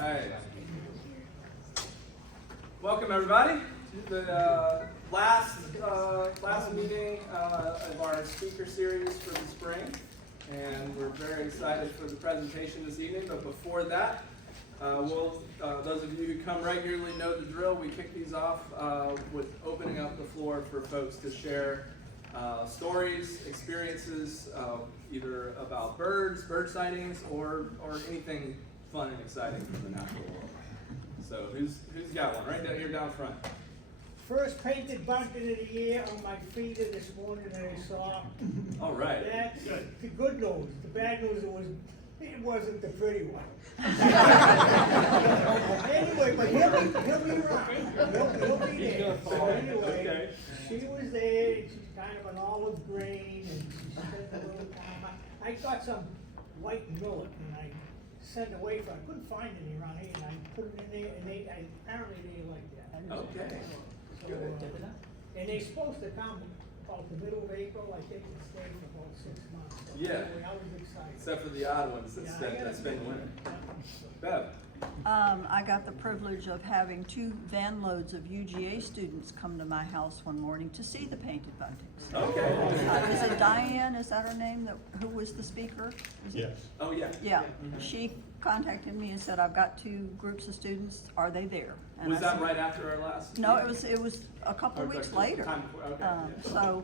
right. Welcome everybody to the last meeting of our speaker series for the spring, and we're very excited for the presentation this evening. But before that, those of you who come regularly know the drill. We kick these off with opening up the floor for folks to share stories, experiences, either about birds, bird sightings, or anything fun and exciting from the natural world. So who's got one? Right down here down front. First painted bunting of the year on my feeder this morning that I saw. All right. That's the good news. The bad news it wasn't the pretty one. Anyway, but he'll be right. He'll be there. So anyway, Okay. she was there. She's kind of an olive green, and she spent a little time. I got some white millet, and I sent away for. I couldn't find any around here, and I put it in there, and apparently they like that. Okay. So, and they're supposed to come about the middle of April. I think it's staying for about 6 months. So Yeah. anyway, I was excited. Except for the odd ones that spend winter. Bev. I got the privilege of having 2 van loads of UGA students come to my house one morning to see the painted buntings. Okay. Is it Diane, is that her name, who was the speaker? Yes. Oh yeah. Yeah, she contacted me and said, I've got 2 groups of students, are they there? And Was I that said, right after our last? No, meeting? it was a couple of Or weeks like later. time before, okay, yeah. So,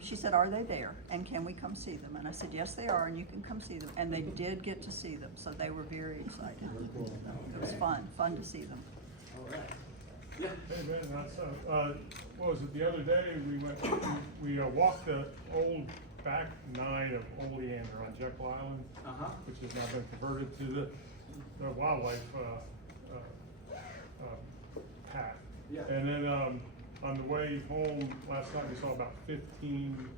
she said, are they there, and can we come see them? And I said, yes, they are, and you can come see them. And they did get to see them, so they were very excited. It was fun to see them. All right. Yeah. Hey man, what was it, the other day, we walked the old back 9 of Oleander on Jekyll Island, which has now been converted to the wildlife path. Yeah. And then on the way home last night, we saw about 15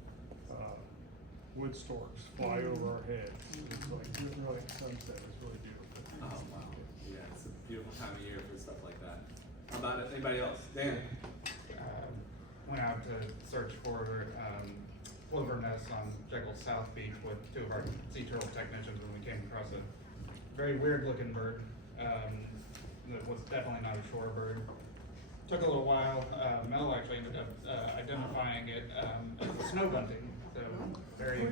wood storks fly over our heads. It's like really at sunset. It's really beautiful. Oh wow. Yeah, it's a beautiful time of year for stuff like that. How about it? Anybody else? Dan. Went out to search for plover nests on Jekyll South Beach with 2 of our sea turtle technicians when we came across a very weird looking bird. That was definitely not a shorebird. Took a little while. Mel actually ended up identifying it as a snow bunting. So very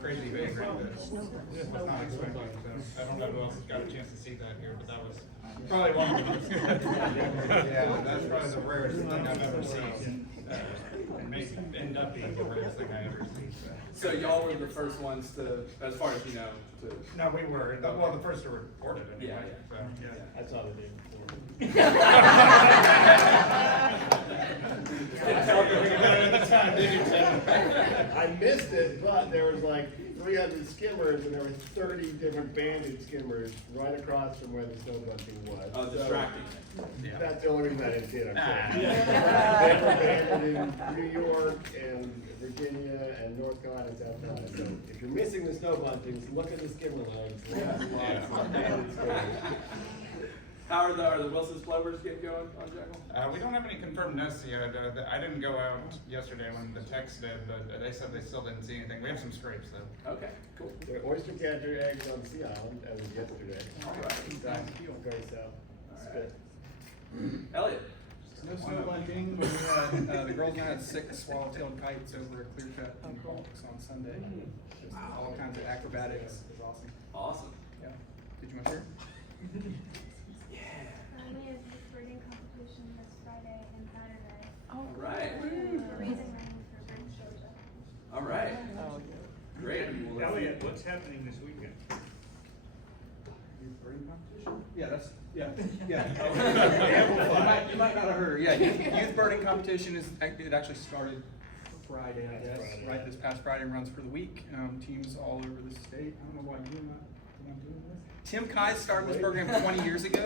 crazy big, right? Was not expecting. So I don't know who else got a chance to see that here, but that was probably one of the most. Yeah, that's probably the rarest thing I've ever seen. And may end up being the rarest thing I ever see. So y'all were the first ones to, as far as you know, to. No, we were. Well, the first to report it anyway. Yeah. So, yeah. I saw the day before. I missed it, but there was like 300 skimmers, and there were 30 different banded skimmers right across from where the snow bunting was. Oh, distracting. That's the only reason I didn't see it. They were banded in New York and Virginia and North Carolina and South Carolina. So if you're missing the snow buntings, look at the skimmer legs. Lots of banded skimmers. How are the Wilson's plovers getting going on Jekyll? We don't have any confirmed nests yet. I didn't go out yesterday when the text did, but they said they still didn't see anything. We have some scrapes though. Okay, cool. There are oyster catcher eggs on Sea Island as of yesterday. All right. Very south. Spit. Elliot. No snow bunting. The girls and I had 6 swallow-tailed kites over a clear cut in Hawks on Sunday. Just all kinds of acrobatics. It was awesome. Awesome. Yeah. Did you want to share? We have this birding competition this Friday and Saturday. All right. We're raising money for bird shows. All right. Great. Well, Elliot, what's happening this weekend? Youth birding competition? Yeah. You might not have heard. Yeah, youth birding competition it actually started Friday, I guess. Right, this past Friday, runs for the week. Teams all over the state. I don't know why you're not doing this. Tim Kai started this program 20 years ago.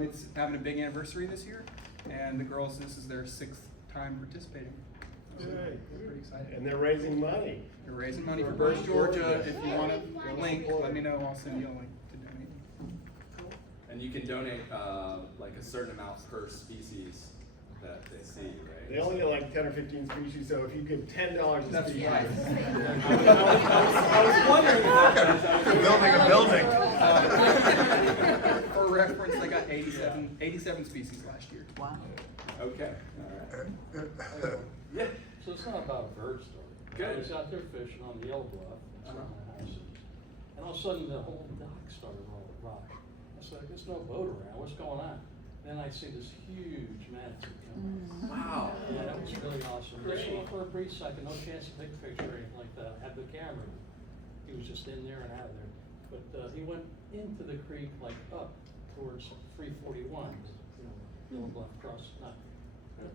It's having a big anniversary this year, and the girls, this is their 6th time participating. So it's pretty exciting. And they're raising money. You're raising money for Birds Georgia. If you want a link, let me know. I'll send you a link to donate. And you can donate like a certain amount per species that they see, right? They only get like 10 or 15 species, so if you give $10 a That's species. right. I was wondering about that. Building a building. reference, they got 87 species last year. Wow. Okay, all right. Yeah. So it's not about a bird story. Good. I was out there fishing on the Yellow Bluff, that's where my house is. And all of a sudden, the whole dock started rolling rock. I said, there's no boat around, what's going on? Then I see this huge manatee coming. Wow. Yeah, that was really awesome. Just saw for a brief second, no chance to take a picture or anything like that. I had the camera. He was just in there and out of there. But he went into the creek, like up towards 341, Yellow Bluff cross, not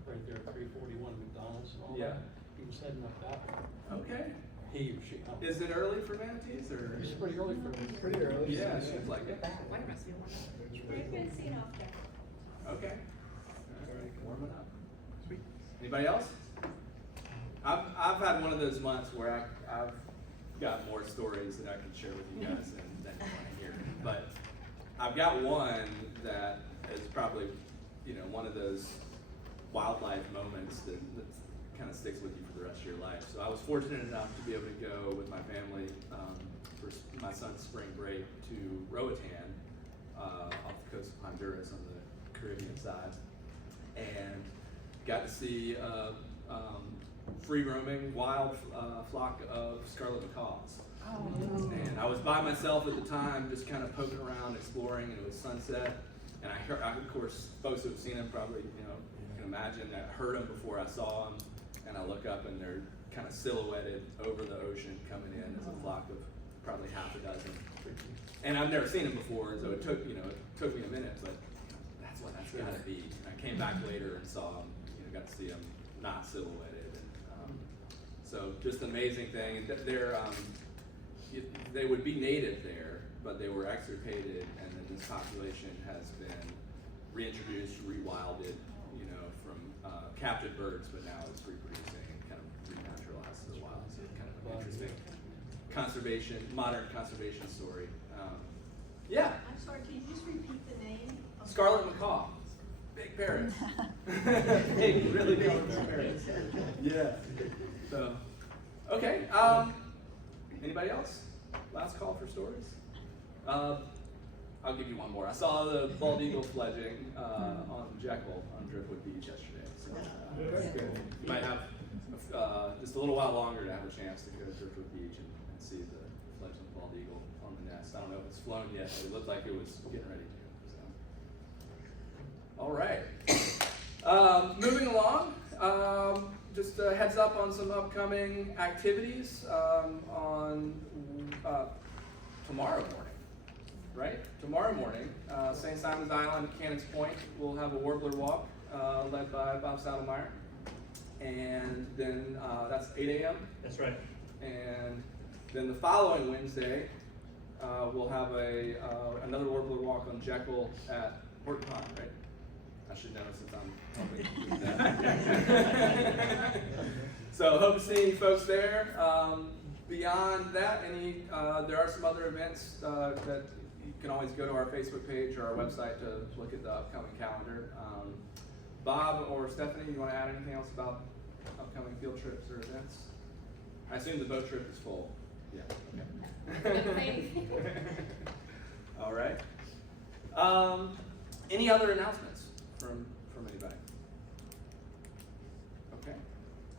right there, 341 McDonald's and all Yeah. that. He was heading up that way. Okay. He or she. Is it early for manatees or? It's pretty early for me. Pretty early. Yeah, it seems like it. They've been seen off there. Okay. All right, warming up. Sweet. Anybody else? I've had one of those months where I've got more stories that I can share with you guys than you want to hear. But I've got one that is probably, one of those wildlife moments that kind of sticks with you for the rest of your life. So I was fortunate enough to be able to go with my family for my son's spring break to Roatan off the coast of Honduras on the Caribbean side, and got to see a free roaming wild flock of scarlet macaws. And I was by myself at the time, just kind of poking around, exploring, and it was sunset. And I heard, of course, folks who have seen them probably, can imagine, I heard them before I saw them, and I look up and they're kind of silhouetted over the ocean coming in as a flock of probably half a dozen. And I've never seen them before, so it took me a minute, but that's what that's gotta be. And I came back later and saw them, got to see them not silhouetted. And, so just an amazing thing. And they would be native there, but they were extirpated, and then this population has been reintroduced, rewilded, from captive birds, but now it's reproducing and kind of renaturalized to the wild. So it's kind of an interesting modern conservation story. Yeah. I'm sorry, can you just repeat the name? Scarlet macaw, big parrots. Big, really big parrots. Yeah. So, okay. Anybody else? Last call for stories. I'll give you one more. I saw the bald eagle fledging on Jekyll on Driftwood Beach yesterday. So you might have just a little while longer to have a chance to go to Driftwood Beach and see the fledgling bald eagle on the nest. I don't know if it's flown yet, but it looked like it was getting ready to. So. All right. Moving along. Just a heads up on some upcoming activities on tomorrow morning. Right? Tomorrow morning, St. Simon's Island, Cannons Point, we'll have a warbler walk led by Bob Saddlemeyer. And then that's 8 a.m. That's right. And then the following Wednesday, we'll have another warbler walk on Jekyll at Horton Pond, right? I should know since I'm helping do that. So hope to see any folks there. Beyond that, there are some other events that you can always go to our Facebook page or our website to look at the upcoming calendar. Bob or Stephanie, you want to add anything else about upcoming field trips or events? I assume the boat trip is full. Yeah. Okay. All right. Any other announcements from anybody? Okay.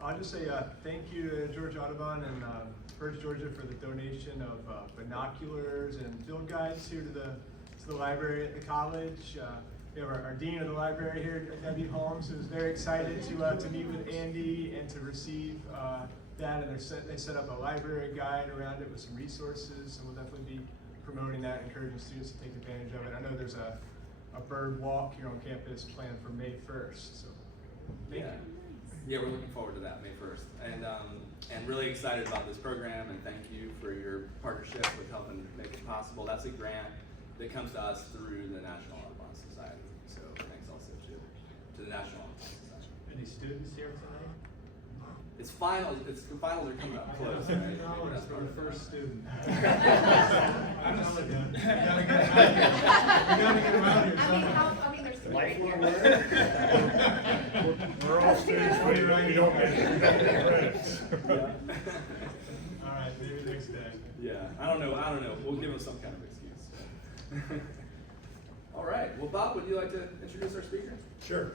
I'll just say thank you to George Audubon and First Georgia for the donation of binoculars and field guides here to the library at the college. We have our dean of the library here, Debbie Holmes, who's very excited to meet with Andy and to receive that. And they set up a library guide around it with some resources. So we'll definitely be promoting that, encouraging students to take advantage of it. I know there's a bird walk here on campus planned for May 1st. So thank you. Yeah, we're looking forward to that May 1st, and really excited about this program. And thank you for your partnership with helping make it possible. That's a grant that comes to us through the National Audubon Society. So thanks also to the National Audubon Society. Any students here tonight? It's finals. The finals are coming up close. Right? Maybe that's For part the of it. first student. I'm just looking. We gotta get him out here. We gotta get him out here. There's some Lifelong great- learner. We're all students, we don't make credits. Yeah. All right, maybe next day. Yeah. I don't know. We'll give them some kind of excuse. All right, well, Bob, would you like to introduce our speaker? Sure.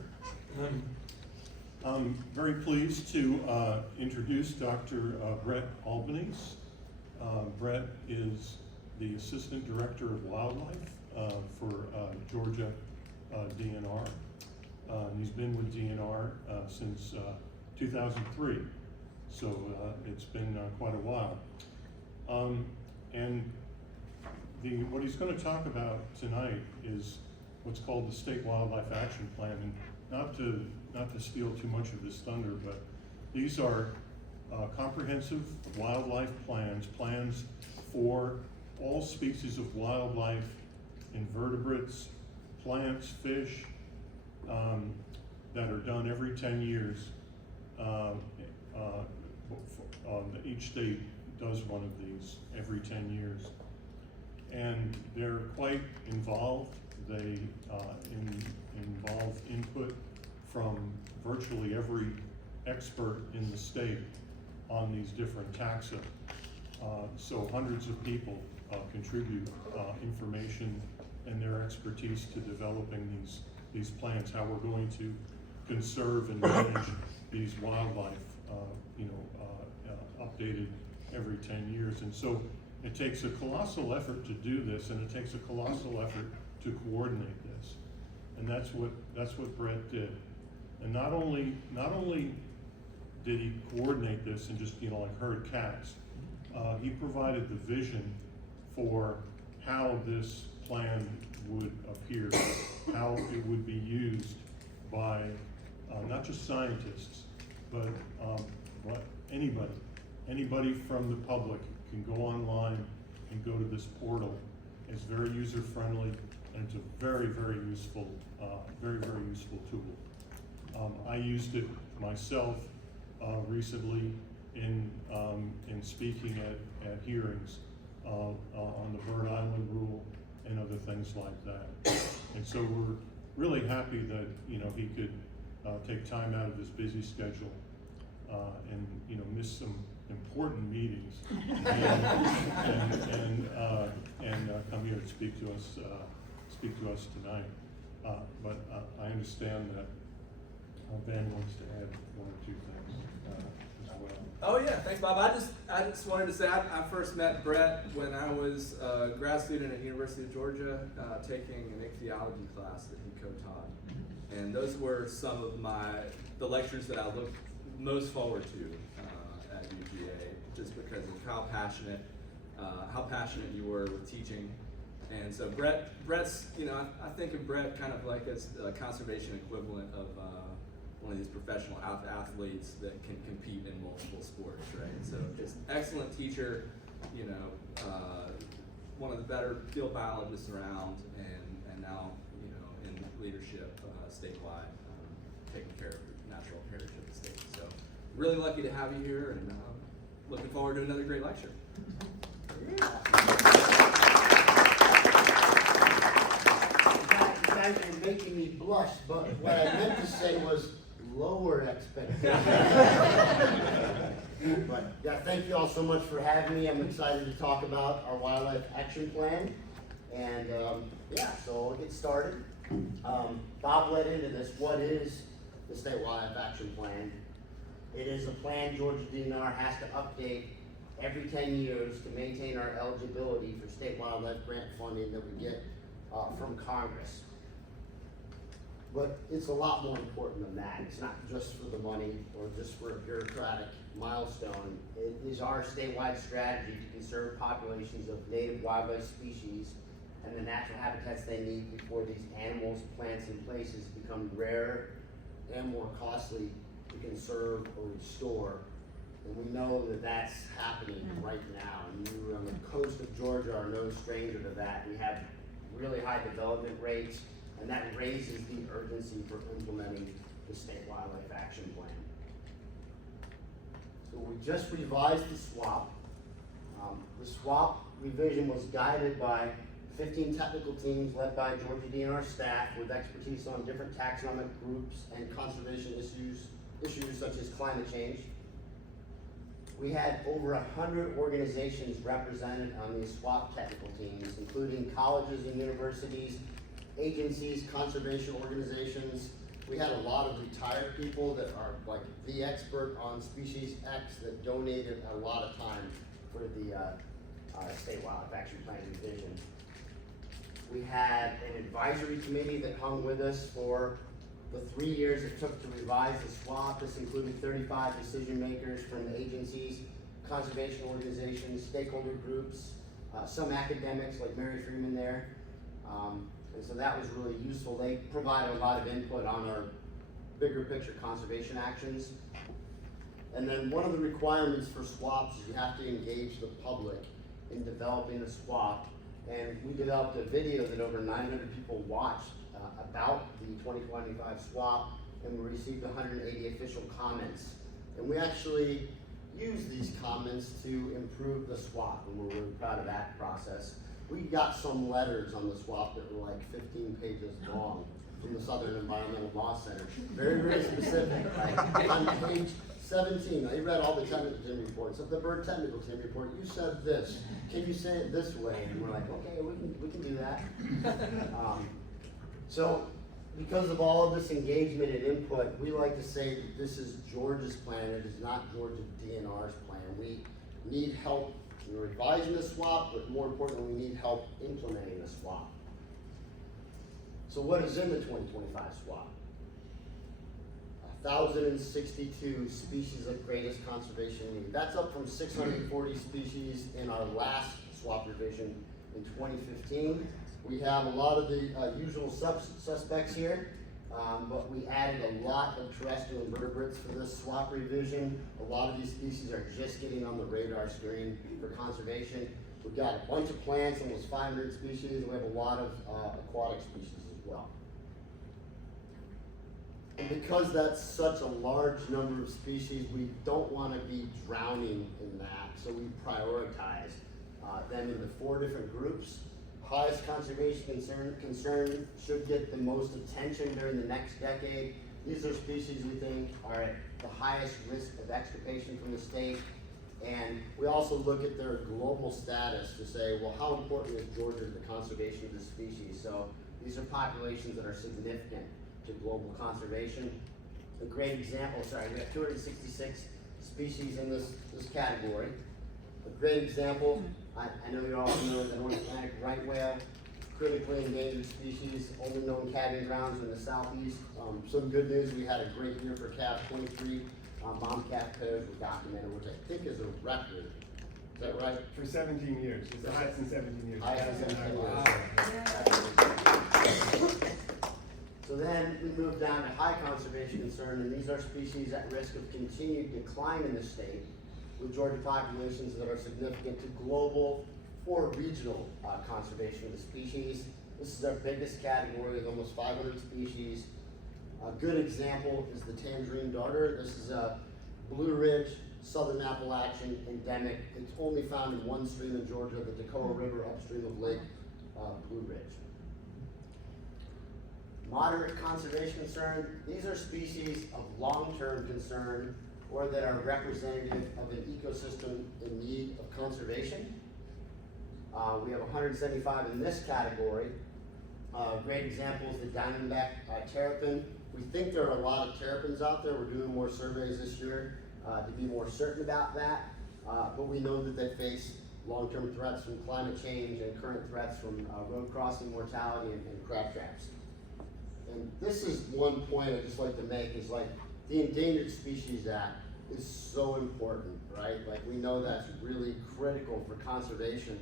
I'm very pleased to introduce Dr. Brett Albanese. Brett is the Assistant Director of Wildlife for Georgia DNR. He's been with DNR since 2003, so it's been quite a while. And what he's going to talk about tonight is what's called the State Wildlife Action Plan. And not to steal too much of this thunder, but these are comprehensive wildlife plans for all species of wildlife, invertebrates, plants, fish, that are done every 10 years. Each state does one of these every 10 years. And they're quite involved. They involve input from virtually every expert in the state on these different taxa. So hundreds of people contribute information and their expertise to developing these plans, how we're going to conserve and manage these wildlife, updated every 10 years. And so it takes a colossal effort to do this, and it takes a colossal effort to coordinate this. And that's what Brett did. And not only did he coordinate this and just like herd cats, he provided the vision for how this plan would appear, how it would be used by not just scientists, but anybody from the public can go online and go to this portal. It's very user-friendly, and it's a very, very useful tool. I used it myself recently in speaking at hearings on the Bird Island rule and other things like that. And so we're really happy that he could take time out of his busy schedule and miss some important meetings and come here to speak to us tonight. But I understand that Ben wants to add one or two things as well. Oh yeah, thanks, Bob. I just wanted to say I first met Brett when I was a grad student at the University of Georgia, taking an ichthyology class that he co-taught, and those were some of the lectures that I looked most forward to at UGA, just because of how passionate you were with teaching. And so Brett's, I think of Brett kind of like as a conservation equivalent of one of these professional athletes that can compete in multiple sports, right? So just excellent teacher, one of the better field biologists around, and now, in leadership statewide, taking care of the natural heritage of the state. So really lucky to have you here, and looking forward to another great lecture. You guys are making me blush, but what I meant to say was lower expectations. But yeah, thank you all so much for having me. I'm excited to talk about our wildlife action plan. And so we'll get started. Bob led into this. What is the State Wildlife Action Plan? It is a plan Georgia DNR has to update every 10 years to maintain our eligibility for state wildlife grant funding that we get from Congress. But it's a lot more important than that. It's not just for the money or just for a bureaucratic milestone. It is our statewide strategy to conserve populations of native wildlife species and the natural habitats they need before these animals, plants, and places become rare and more costly to conserve or restore. And we know that that's happening right now. And you on the coast of Georgia are no stranger to that. We have really high development rates, and that raises the urgency for implementing the State Wildlife Action Plan. So we just revised the SWAP. The SWAP revision was guided by 15 technical teams led by Georgia DNR staff with expertise on different taxonomic groups and conservation issues such as climate change. We had over 100 organizations represented on these SWAP technical teams, including colleges and universities, agencies, conservation organizations. We had a lot of retired people that are like the expert on species X that donated a lot of time for the State Wildlife Action Plan revision. We had an advisory committee that hung with us for the 3 years it took to revise the SWAP. This included 35 decision makers from the agencies, conservation organizations, stakeholder groups, some academics like Mary Freeman there. And so that was really useful. They provided a lot of input on our bigger picture conservation actions. And then one of the requirements for SWAPs is you have to engage the public in developing a SWAP. And we developed a video that over 900 people watched about the 2025 SWAP, and we received 180 official comments. And we actually used these comments to improve the SWAP, and we're really proud of that process. We got some letters on the SWAP that were like 15 pages long from the Southern Environmental Law Center. Very, very specific. Like on page 17, I read all the technical team reports. Of the bird technical team report, you said this. Can you say it this way? And we're like, okay, we can do that. So because of all of this engagement and input, we like to say that this is Georgia's plan. It is not Georgia DNR's plan. We need help in revising the SWAP, but more importantly, we need help implementing the SWAP. So what is in the 2025 SWAP? 1,062 species of greatest conservation need. That's up from 640 species in our last SWAP revision in 2015. We have a lot of the usual suspects here, but we added a lot of terrestrial invertebrates for this SWAP revision. A lot of these species are just getting on the radar screen for conservation. We've got a bunch of plants, almost 500 species, and we have a lot of aquatic species as well. And because that's such a large number of species, we don't want to be drowning in that, so we prioritize them into 4 different groups. Highest conservation concern should get the most attention during the next decade. These are species we think are at the highest risk of extirpation from the state. And we also look at their global status to say, well, how important is Georgia to the conservation of this species? So these are populations that are significant to global conservation. A great example, we have 266 species in this category. A great example, I know you're all familiar with the North Atlantic right whale, critically endangered species, only known calving grounds in the southeast. Some good news, we had a great year for calves. 23 mom calf pairs were documented, which I think is a record. Is that right? For 17 years. It's the highest in 17 years. Highest in 17 years. So then we move down to high conservation concern, and these are species at risk of continued decline in the state, with Georgia populations that are significant to global or regional conservation of the species. This is our biggest category with almost 500 species. A good example is the tangerine darter. This is a Blue Ridge, Southern Appalachian endemic. It's only found in one stream in Georgia, the Toccoa River upstream of Lake Blue Ridge. Moderate conservation concern, these are species of long-term concern or that are representative of an ecosystem in need of conservation. We have 175 in this category. Great example is the diamondback terrapin. We think there are a lot of terrapins out there. We're doing more surveys this year to be more certain about that. But we know that they face long-term threats from climate change and current threats from road crossing mortality and crab traps. And this is one point I'd just like to make is like the Endangered Species Act is so important, right? Like we know that's really critical for conservation.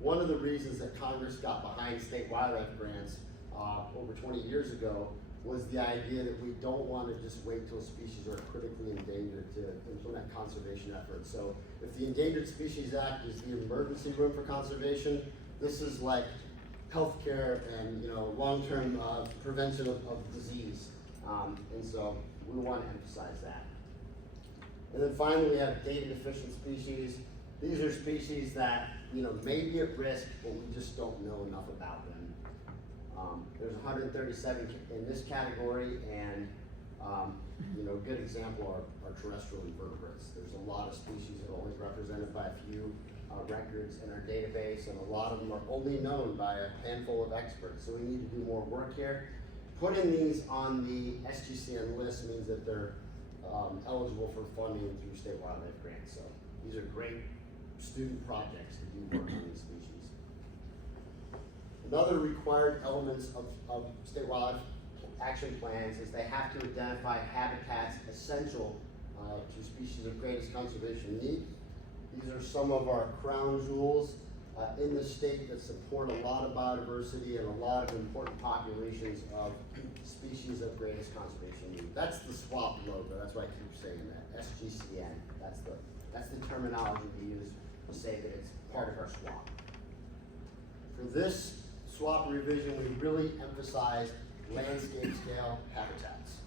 One of the reasons that Congress got behind state wildlife grants over 20 years ago was the idea that we don't want to just wait till species are critically endangered to implement conservation efforts. So if the Endangered Species Act is the emergency room for conservation, this is like healthcare and long-term prevention of disease. And so we want to emphasize that. And then finally, we have data deficient species. These are species that may be at risk, but we just don't know enough about them. There's 137 in this category, and a good example are terrestrial invertebrates. There's a lot of species that are only represented by a few records in our database, and a lot of them are only known by a handful of experts. So we need to do more work here. Putting these on the SGCN list means that they're eligible for funding through state wildlife grants. So these are great student projects to do work on these species. Another required elements of state wildlife action plans is they have to identify habitats essential to species of greatest conservation need. These are some of our crown jewels in the state that support a lot of biodiversity and a lot of important populations of species of greatest conservation need. That's the SWAP logo. That's why I keep saying that. SGCN. That's the terminology we use to say that it's part of our SWAP. For this SWAP revision, we really emphasized landscape scale habitats.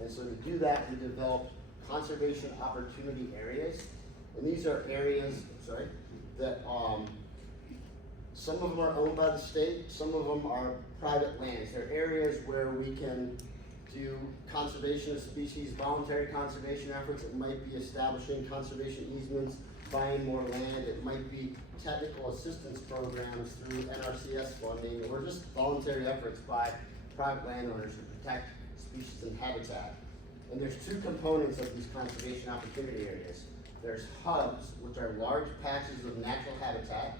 And so to do that, we developed conservation opportunity areas. And these are areas, that some of them are owned by the state, some of them are private lands. They're areas where we can do conservation of species, voluntary conservation efforts. It might be establishing conservation easements, buying more land. It might be technical assistance programs through NRCS funding, or just voluntary efforts by private landowners to protect species and habitat. And there's two components of these conservation opportunity areas. There's hubs, which are large patches of natural habitat,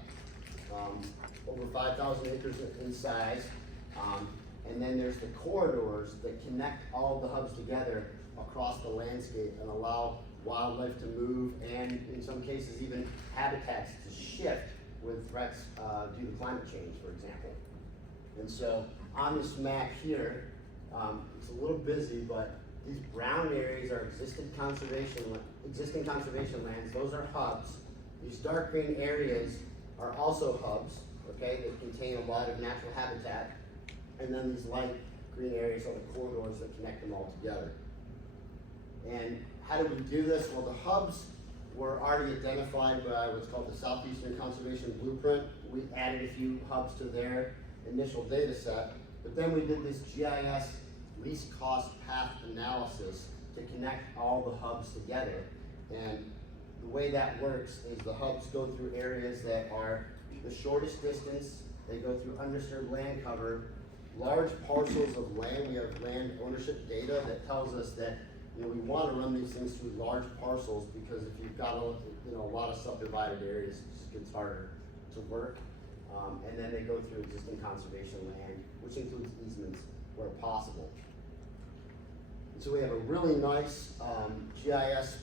over 5,000 acres in size. And then there's the corridors that connect all the hubs together across the landscape and allow wildlife to move, and in some cases even habitats to shift with threats due to climate change, for example. And so on this map here, it's a little busy, but these brown areas are existing conservation lands. Those are hubs. These dark green areas are also hubs, okay, that contain a lot of natural habitat. And then these light green areas are the corridors that connect them all together. And how did we do this? Well, the hubs were already identified by what's called the Southeastern Conservation Blueprint. We added a few hubs to their initial data set, but then we did this GIS least cost path analysis to connect all the hubs together. And the way that works is the hubs go through areas that are the shortest distance. They go through undisturbed land cover, large parcels of land. We have land ownership data that tells us that we want to run these things through large parcels, because if you've got a lot of subdivided areas, it just gets harder to work. And then they go through existing conservation land, which includes easements where possible. And so we have a really nice GIS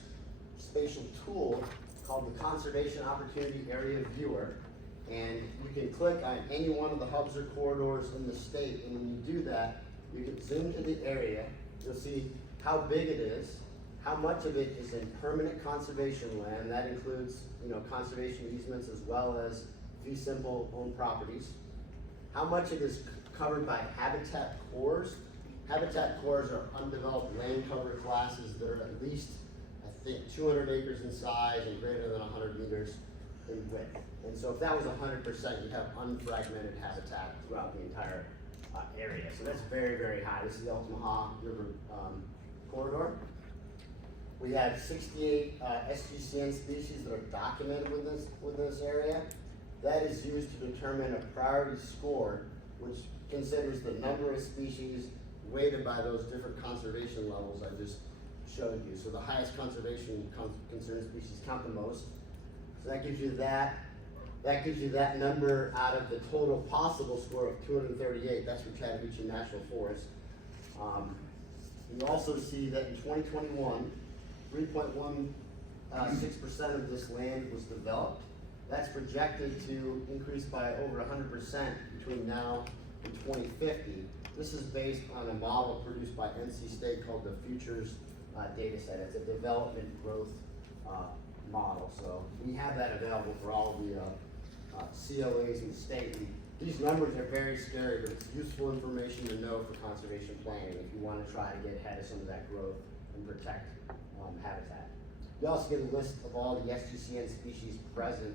spatial tool called the Conservation Opportunity Area Viewer. And you can click on any one of the hubs or corridors in the state, and when you do that, you can zoom to the area. You'll see how big it is, how much of it is in permanent conservation land. That includes, conservation easements as well as fee simple owned properties. How much it is covered by habitat cores. Habitat cores are undeveloped land cover classes that are at least, 200 acres in size and greater than 100 meters in width. And so if that was 100%, you'd have unfragmented habitat throughout the entire area. So that's very, very high. This is the Altamaha River corridor. We have 68 SGCN species that are documented within this area. That is used to determine a priority score, which considers the number of species weighted by those different conservation levels I just showed you. So the highest conservation concerned species count the most. So that gives you that. That gives you that number out of the total possible score of 238. That's for Chattahoochee National Forest. You also see that in 2021, 3.16% of this land was developed. That's projected to increase by over 100% between now and 2050. This is based on a model produced by NC State called the Futures data set. It's a development growth model. So we have that available for all of the COAs in the state. And these numbers are very scary, but it's useful information to know for conservation planning if you want to try to get ahead of some of that growth and protect habitat. You also get a list of all the SGCN species present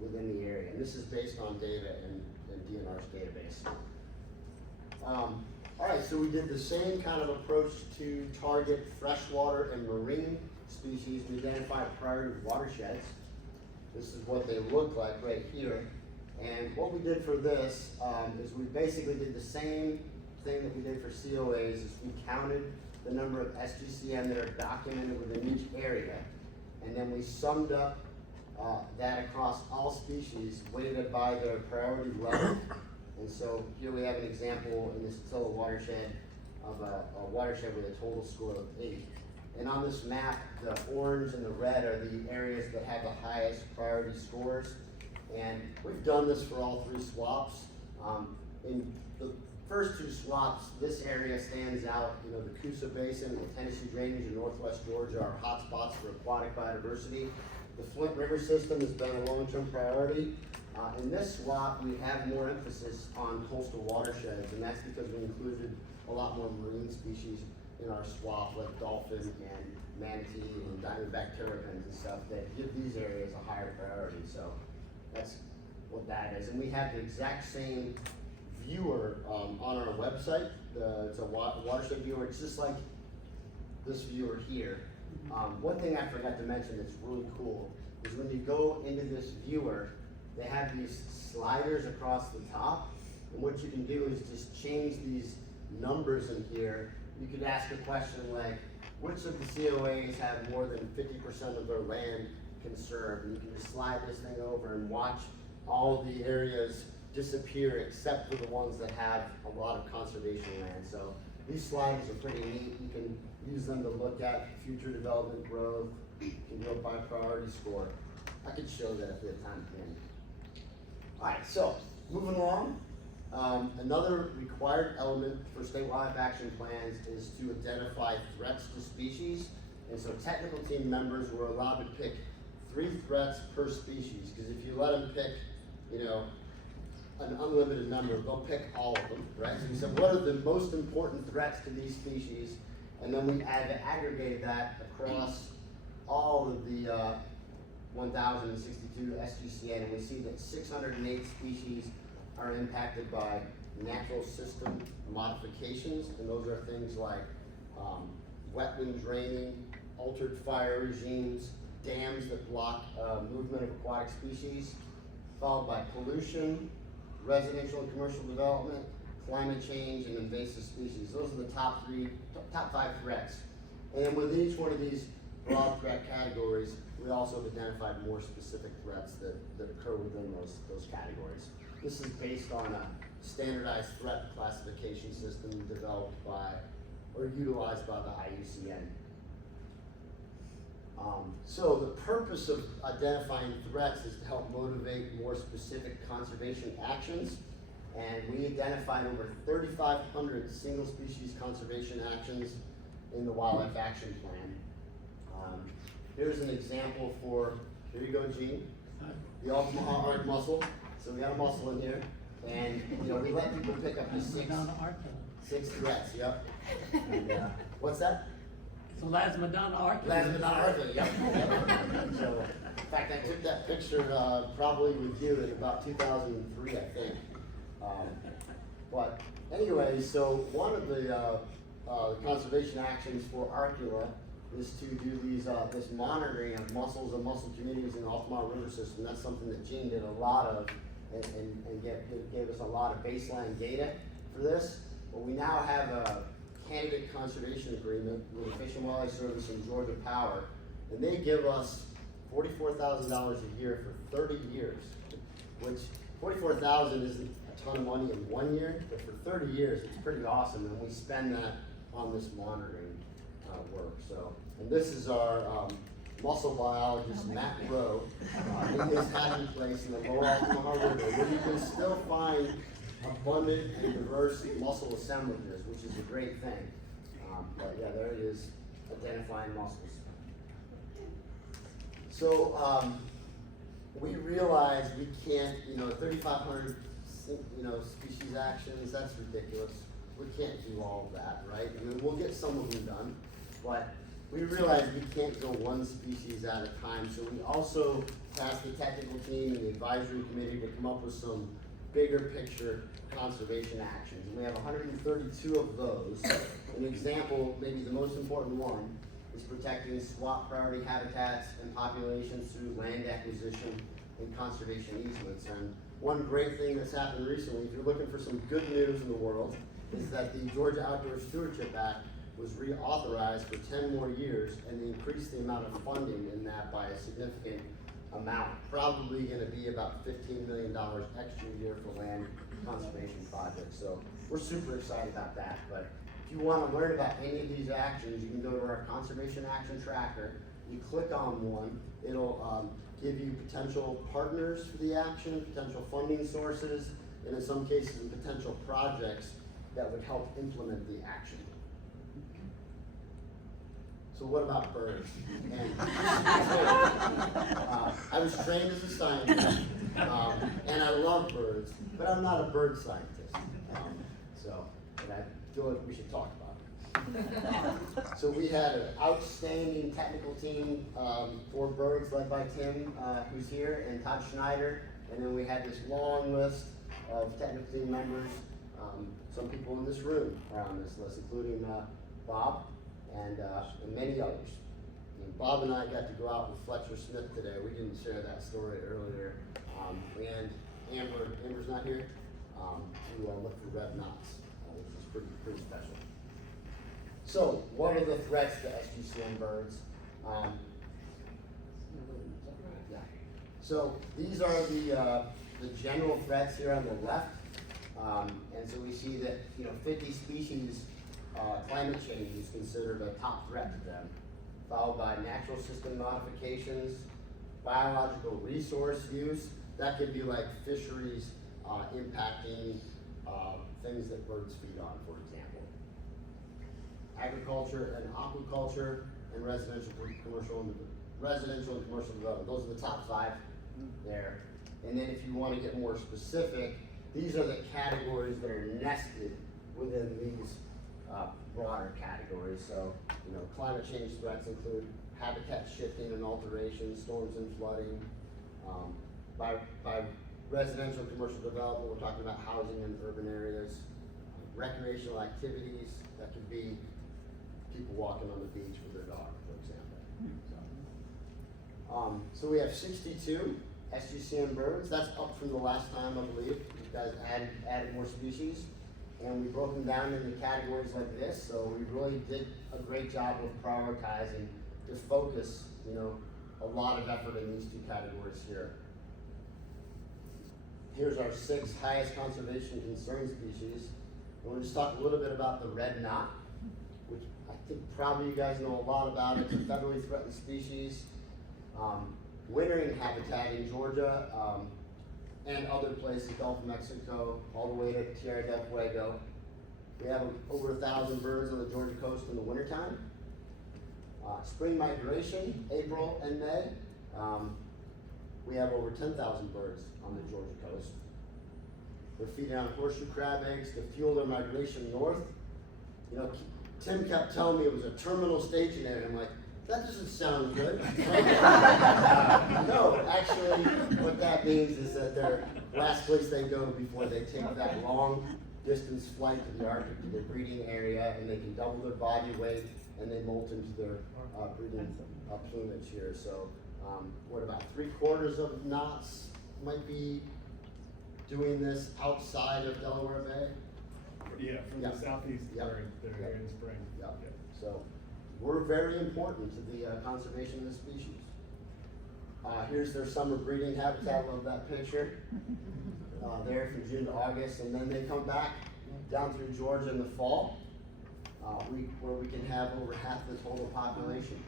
within the area, and this is based on data in DNR's database. All right, so we did the same kind of approach to target freshwater and marine species. We identified priority watersheds. This is what they look like right here. And what we did for this is we basically did the same thing that we did for COAs, is we counted the number of SGCN that are documented within each area. And then we summed up that across all species, weighted by their priority level. And so here we have an example in this Attila watershed of a watershed with a total score of 8. And on this map, the orange and the red are the areas that have the highest priority scores. And we've done this for all 3 swaps. In the first 2 swaps, this area stands out. You know, the Coosa Basin, the Tennessee drainage in northwest Georgia are hotspots for aquatic biodiversity. The Flint River system has been a long-term priority. In this swap, we have more emphasis on coastal watersheds, and that's because we included a lot more marine species in our swap, like dolphin and manatee and diamondback terrapins and stuff that give these areas a higher priority. So that's what that is. And we have the exact same viewer on our website. It's a watershed viewer. It's just like this viewer here. One thing I forgot to mention that's really cool is when you go into this viewer, they have these sliders across the top. And what you can do is just change these numbers in here. You could ask a question like, which of the COAs have more than 50% of their land conserved? And you can just slide this thing over and watch all the areas disappear except for the ones that have a lot of conservation land. So these sliders are pretty neat. You can use them to look at future development growth. You can do it by priority score. I could show that if we have time at the end. All right, so moving along. Another required element for state wildlife action plans is to identify threats to species. And so technical team members were allowed to pick 3 threats per species, because if you let them pick, you know, an unlimited number, they'll pick all of them, right? So we said, what are the most important threats to these species? And then we aggregate that across all of the 1,062 SGCN, and we see that 608 species are impacted by natural system modifications, and those are things like wetland draining, altered fire regimes, dams that block movement of aquatic species, followed by pollution, residential and commercial development, climate change, and invasive species. Those are the top 5 threats. And with each one of these broad threat categories, we also have identified more specific threats that occur within those categories. This is based on a standardized threat classification system developed by, or utilized by the IUCN. So the purpose of identifying threats is to help motivate more specific conservation actions. And we identified over 3,500 single species conservation actions in the Wildlife Action Plan. Here's an example for, here you go, Gene, the Omaha Arc mussel. So we got a mussel in here, and you know, we let people pick up to 6 threats, yep. And, what's that? So that's Madonna Arthur. That's Madonna Arthur, yep. So, in fact, I took that picture probably with you in about 2003, I think. But anyway, so one of the conservation actions for Arcula is to do these this monitoring of mussels and mussel communities in the Altamont River system. That's something that Gene did a lot of and gave us a lot of baseline data for this. But we now have a candidate conservation agreement with the Fish and Wildlife Service and Georgia Power, and they give us $44,000 a year for 30 years, which $44,000 isn't a ton of money in 1 year, but for 30 years, it's pretty awesome, and we spend that on this monitoring work. So, and this is our mussel biologist, Matt Rowe, in his hatching place in the Lower Altamont River, where you can still find abundant and diverse mussel assemblages, which is a great thing. But yeah, there it is, identifying mussels. So we realize we can't, 3,500, species actions, that's ridiculous. We can't do all of that, right? I mean, we'll get some of them done, but we realize we can't go one species at a time. So we also tasked the technical team and the advisory committee to come up with some bigger picture conservation actions. And we have 132 of those. An example, maybe the most important one, is protecting SWAT priority habitats and populations through land acquisition and conservation easements. And one great thing that's happened recently, if you're looking for some good news in the world, is that the Georgia Outdoor Stewardship Act was reauthorized for 10 more years, and they increased the amount of funding in that by a significant amount. Probably gonna be about $15 million extra a year for land conservation projects. So we're super excited about that. But if you wanna learn about any of these actions, you can go to our Conservation Action Tracker. You click on one, it'll give you potential partners for the action, potential funding sources, and in some cases, potential projects that would help implement the action. So what about birds? And I was trained as a scientist, and I love birds, but I'm not a bird scientist. But I feel like we should talk about it. So we had an outstanding technical team for birds led by Tim, who's here, and Todd Schneider, and then we had this long list of technical team members. Some people in this room are on this list, including Bob and many others. And Bob and I got to go out with Fletcher Smith today. We didn't share that story earlier. And Amber's not here, to look for red knots, which is pretty special. So, what are the threats to SGCN birds? Yeah. So these are the general threats here on the left. And so we see that 50 species, climate change is considered a top threat to them, followed by natural system modifications, biological resource use. That could be like fisheries impacting things that birds feed on, for example. Agriculture and aquaculture and residential and commercial development. Those are the top 5 there. And then if you want to get more specific, these are the categories that are nested within these broader categories. So, climate change threats include habitat shifting and alteration, storms and flooding. By residential commercial development, we're talking about housing in urban areas. Recreational activities, that could be people walking on the beach with their dog, for example. So we have 62 SGCN birds. That's up from the last time, I believe. You guys added more species. And we broke them down into categories like this. So we really did a great job of prioritizing to focus, a lot of effort in these 2 categories here. Here's our 6 highest conservation concern species. And we'll just talk a little bit about the red knot, which I think probably you guys know a lot about. It's a federally threatened species. Wintering habitat in Georgia and other places, Gulf of Mexico, all the way to Tierra del Fuego. We have over 1,000 birds on the Georgia coast in the wintertime. Spring migration, April and May. We have over 10,000 birds on the Georgia coast. They're feeding on horseshoe crab eggs to fuel their migration north. Tim kept telling me it was a terminal staging area. I'm like, that doesn't sound good. No, actually, what that means is that their last place they go before they take that long distance flight to the Arctic, to their breeding area, and they can double their body weight, and they molt into their breeding plumage here. So, what about 3/4 of knots might be doing this outside of Delaware Bay? Yeah, from the southeast, they're here in spring. Yep. So we're very important to the conservation of the species. Here's their summer breeding habitat. Love that picture. There from June to August, and then they come back down through Georgia in the fall, where we can have over half the total population.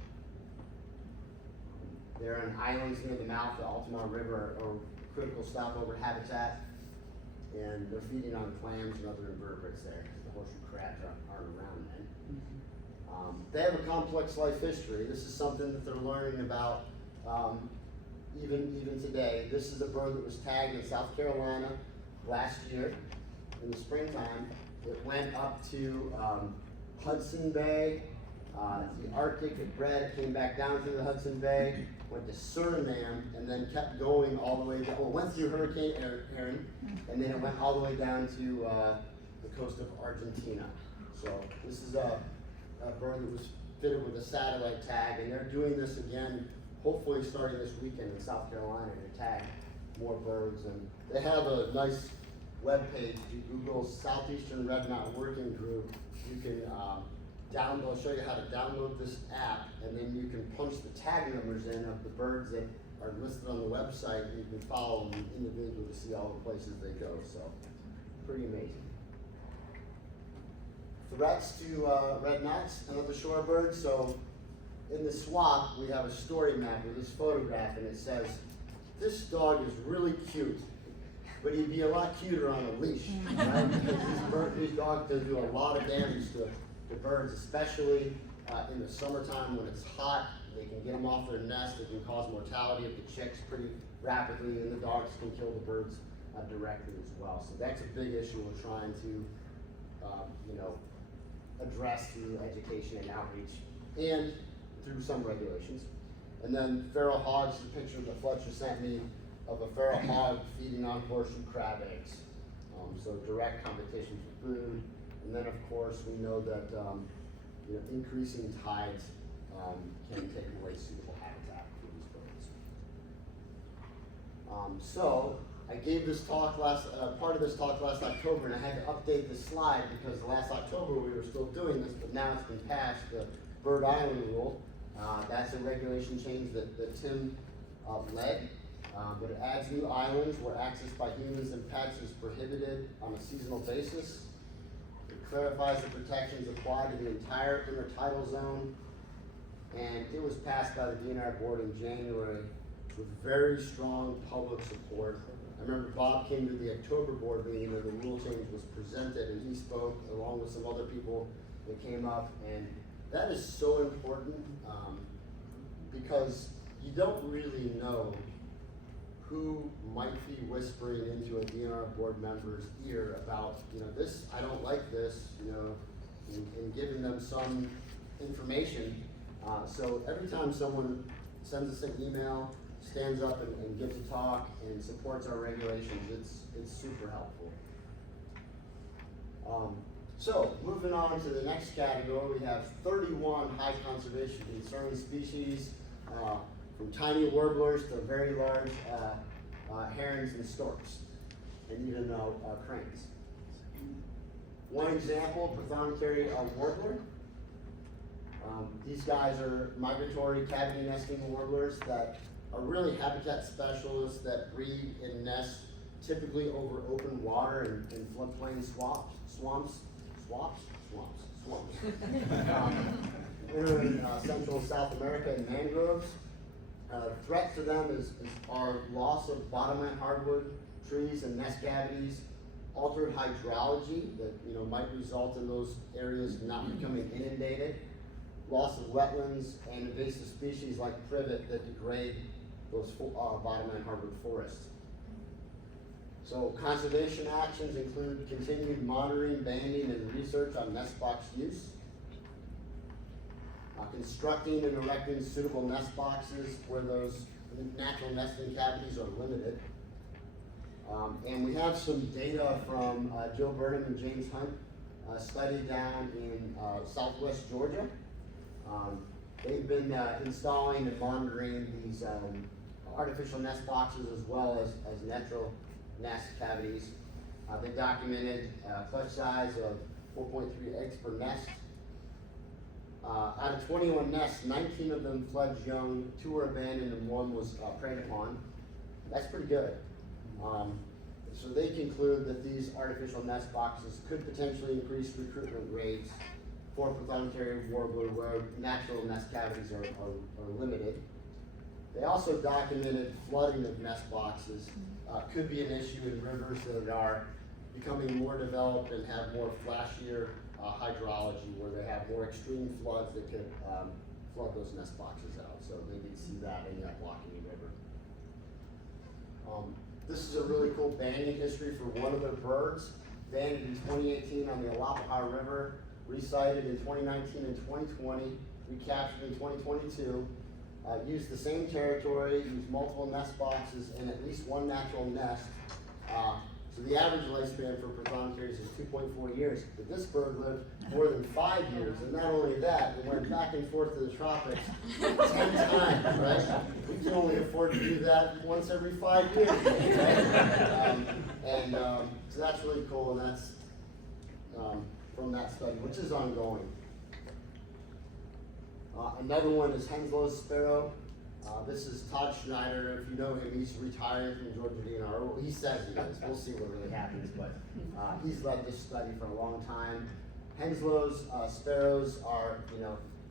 They're on islands near the mouth of the Altamont River, or critical stopover habitat, and they're feeding on clams and other invertebrates there, because the horseshoe crabs aren't around then. They have a complex life history. This is something that they're learning about even today. This is a bird that was tagged in South Carolina last year in the springtime. It went up to Hudson Bay, the Arctic. It bred, it came back down through the Hudson Bay, went to Suriname, and then kept going all the way down. Well, it went through Hurricane Erin, and then it went all the way down to the coast of Argentina. So this is a bird that was fitted with a satellite tag, and they're doing this again, hopefully starting this weekend in South Carolina to tag more birds. And they have a nice webpage. If you Google Southeastern Red Knot Working Group, you can show you how to download this app, and then you can punch the tag numbers in of the birds that are listed on the website, and you can follow them individually to see all the places they go. So, pretty amazing. Threats to red knots and other shorebirds. So, in the swap, we have a story map with this photograph, and it says, "This dog is really cute, but he'd be a lot cuter on a leash," right? Because these dogs do a lot of damage to birds, especially in the summertime when it's hot. They can get them off their nest. It can cause mortality of the chicks pretty rapidly, and the dogs can kill the birds directly as well. So that's a big issue we're trying to, address through education and outreach, and through some regulations. And then feral hogs, the picture that Fletcher sent me of a feral hog feeding on horseshoe crab eggs. So direct competition for food. And then, of course, we know that increasing tides can take away suitable habitat for these birds. So I gave this talk part of this talk last October, and I had to update the slide because last October we were still doing this, but now it's been passed, the Bird Island Rule. That's a regulation change that Tim led. But it adds new islands where access by humans and pets is prohibited on a seasonal basis. It clarifies the protections apply to the entire intertidal zone, and it was passed by the DNR board in January with very strong public support. I remember Bob came to the October board meeting where the rule change was presented, and he spoke along with some other people that came up, and that is so important because you don't really know who might be whispering into a DNR board member's ear about, this, I don't like this, and giving them some information. So every time someone sends us an email, stands up and gives a talk and supports our regulations, it's super helpful. So moving on to the next category, we have 31 high conservation concern species, from tiny warblers to very large herons and storks, and even cranes. One example, Prothonotary warbler. These guys are migratory cavity nesting warblers that are really habitat specialists that breed and nest typically over open water and floodplain swamps. In Central and South America and mangroves. Threats to them are loss of bottomland hardwood trees and nest cavities, altered hydrology that might result in those areas not becoming inundated, loss of wetlands, and invasive species like privet that degrade those bottomland hardwood forests. So conservation actions include continued monitoring, banding, and research on nest box use. Constructing and erecting suitable nest boxes where those natural nesting cavities are limited. And we have some data from Joe Burnham and James Hunt, a study down in southwest Georgia. They've been installing and monitoring these artificial nest boxes as well as natural nest cavities. They documented a clutch size of 4.3 eggs per nest. Out of 21 nests, 19 of them fledged young, 2 were abandoned, and 1 was preyed upon. That's pretty good. So they conclude that these artificial nest boxes could potentially increase recruitment rates for Prothonotary warbler where natural nest cavities are limited. They also documented flooding of nest boxes could be an issue in rivers that are becoming more developed and have more flashier hydrology, where they have more extreme floods that could flood those nest boxes out. So they did see that in that Lockany River. This is a really cool banding history for one of their birds. Banded in 2018 on the Alapaha River, resighted in 2019 and 2020, recaptured in 2022. Used the same territory, used multiple nest boxes and at least one natural nest So the average lifespan for prothonotharies is 2.4 years, but this bird lived more than 5 years, and not only that, it went back and forth to the tropics 10 times, right? We can only afford to do that once every 5 years, right? So that's really cool, and that's from that study, which is ongoing. Another one is Henslow's sparrow. This is Todd Schneider. If you know him, he's retired from Georgia DNR. Well, he says he is. We'll see what really happens, but he's led this study for a long time. Henslow's sparrows are,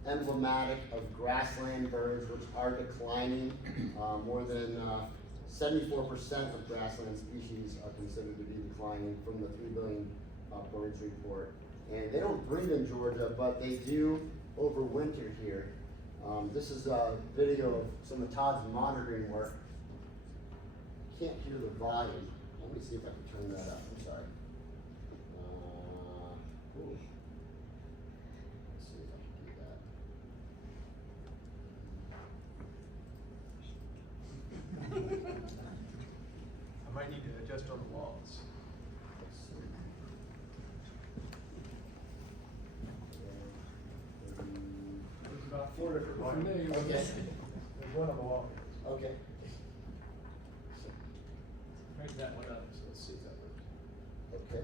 emblematic of grassland birds, which are declining. More than 74% of grassland species are considered to be declining from the 3 billion birds report. And they don't breed in Georgia, but they do overwinter here. This is a video of some of Todd's monitoring work. Can't hear the volume. Let me see if I can turn that up. I'm sorry. Ooh. Let's see if I can do that. I might need to adjust on the walls. Let's see. There's about 4 different ones. Okay. There's one on the wall. Okay. Crank that one up, so let's see if that works. Okay.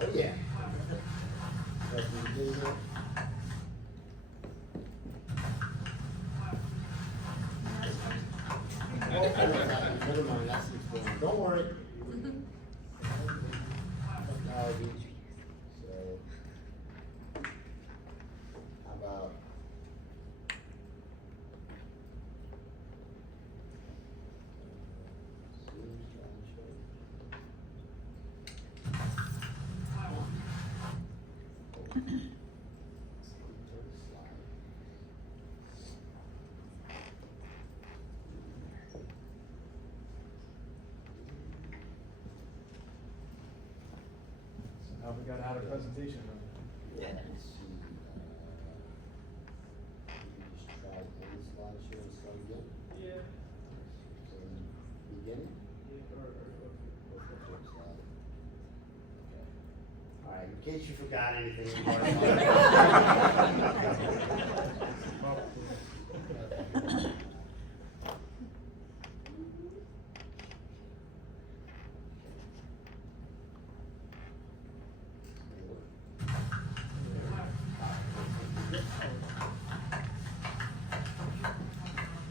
Oh yeah. Never mind, that's explained. Don't worry. So, how about? Now we got out of presentation. Yeah, let's see. You just try one slideshow and start again. Yeah. So, beginning. All right, in case you forgot anything.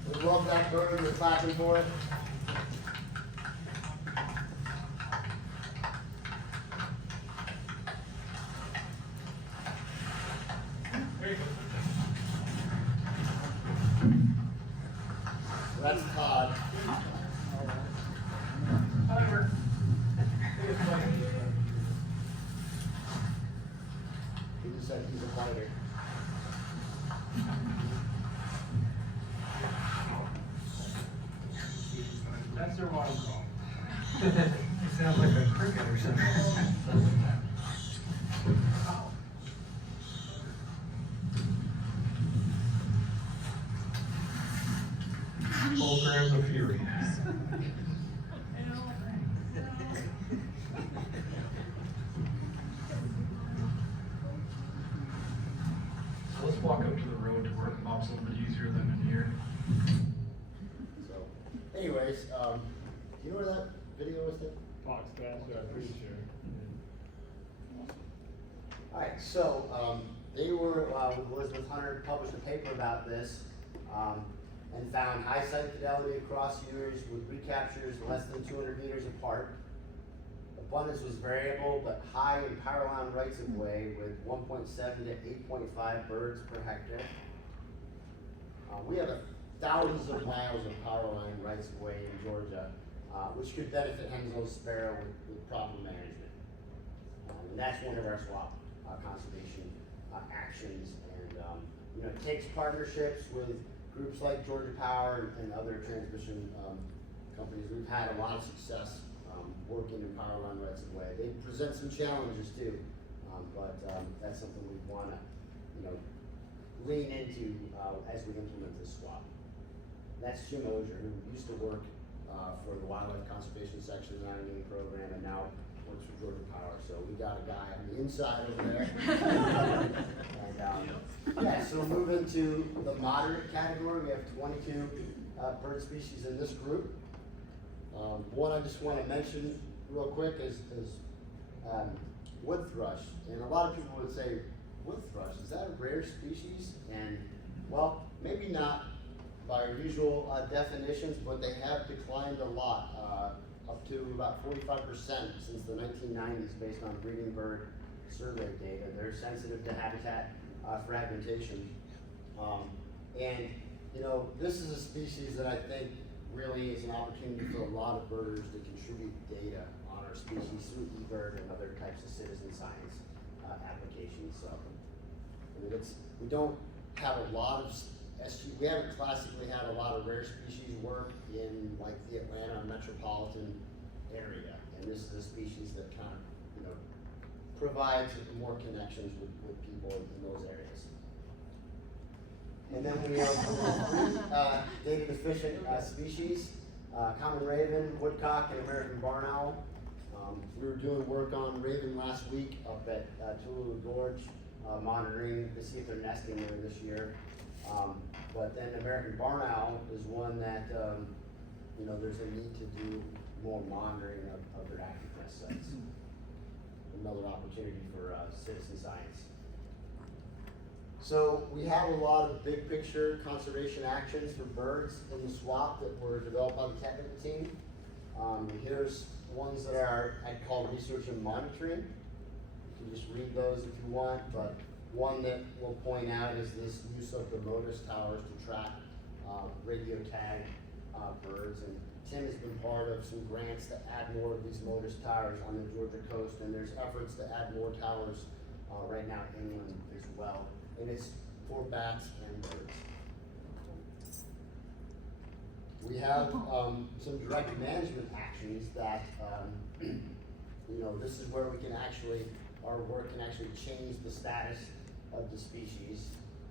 We love that bird, we're clapping for it. That's Todd. He just said he's a fighter. That's their water call. It sounds like a cricket or something. Full grams of fury. So let's walk up to the road to work. Bob's a little bit easier than in here. So, anyways, do you know where that video was taken? Fox Pasture, I'm pretty sure. Alright, so, they were, Elizabeth Hunter published a paper about this, and found high site fidelity across years with recaptures less than 200 meters apart. Abundance was variable, but high in power line rights of way with 1.7 to 8.5 birds per hectare. We have thousands of miles of power line rights of way in Georgia, which could benefit Henslow's sparrow with proper management. And that's one of our swap conservation actions. And it takes partnerships with groups like Georgia Power and other transmission companies. We've had a lot of success working in power line rights of way. They present some challenges too. That's something we wanna, lean into, as we implement this swap. That's Jim Ozier, who used to work, for the Wildlife Conservation Section of the Iron program and now works for Georgia Power. So we got a guy on the inside over there. Yeah, so moving to the moderate category, we have 22 bird species in this group. One I just want to mention real quick is wood thrush. And a lot of people would say, wood thrush, is that a rare species? And well, maybe not by our usual definitions, but they have declined a lot, up to about 45% since the 1990s based on breeding bird survey data. They're sensitive to habitat fragmentation. This is a species that I think really is an opportunity for a lot of birders to contribute data on our species through eBird and other types of citizen science applications. So, we don't have a lot of we haven't classically had a lot of rare species work in like the Atlanta metropolitan area, and this is a species that kind of provides more connections with people in those areas. And then we have data deficient species, common raven, woodcock, and American barn owl. We were doing work on raven last week up at Tululu Gorge, monitoring to see if they're nesting there this year. But then American barn owl is one that, there's a need to do more monitoring of their active nest sites. Another opportunity for citizen science. So we have a lot of big picture conservation actions for birds in the swap that were developed by the technical team. Here's ones that I'd call research and monitoring. You can just read those if you want, but one that we'll point out is this use of the MODIS towers to track radio tag birds. And Tim has been part of some grants to add more of these MODIS towers on the Georgia coast, and there's efforts to add more towers right now inland as well. And it's for bats and birds. We have some direct management actions that, this is where we can our work can actually change the status of the species.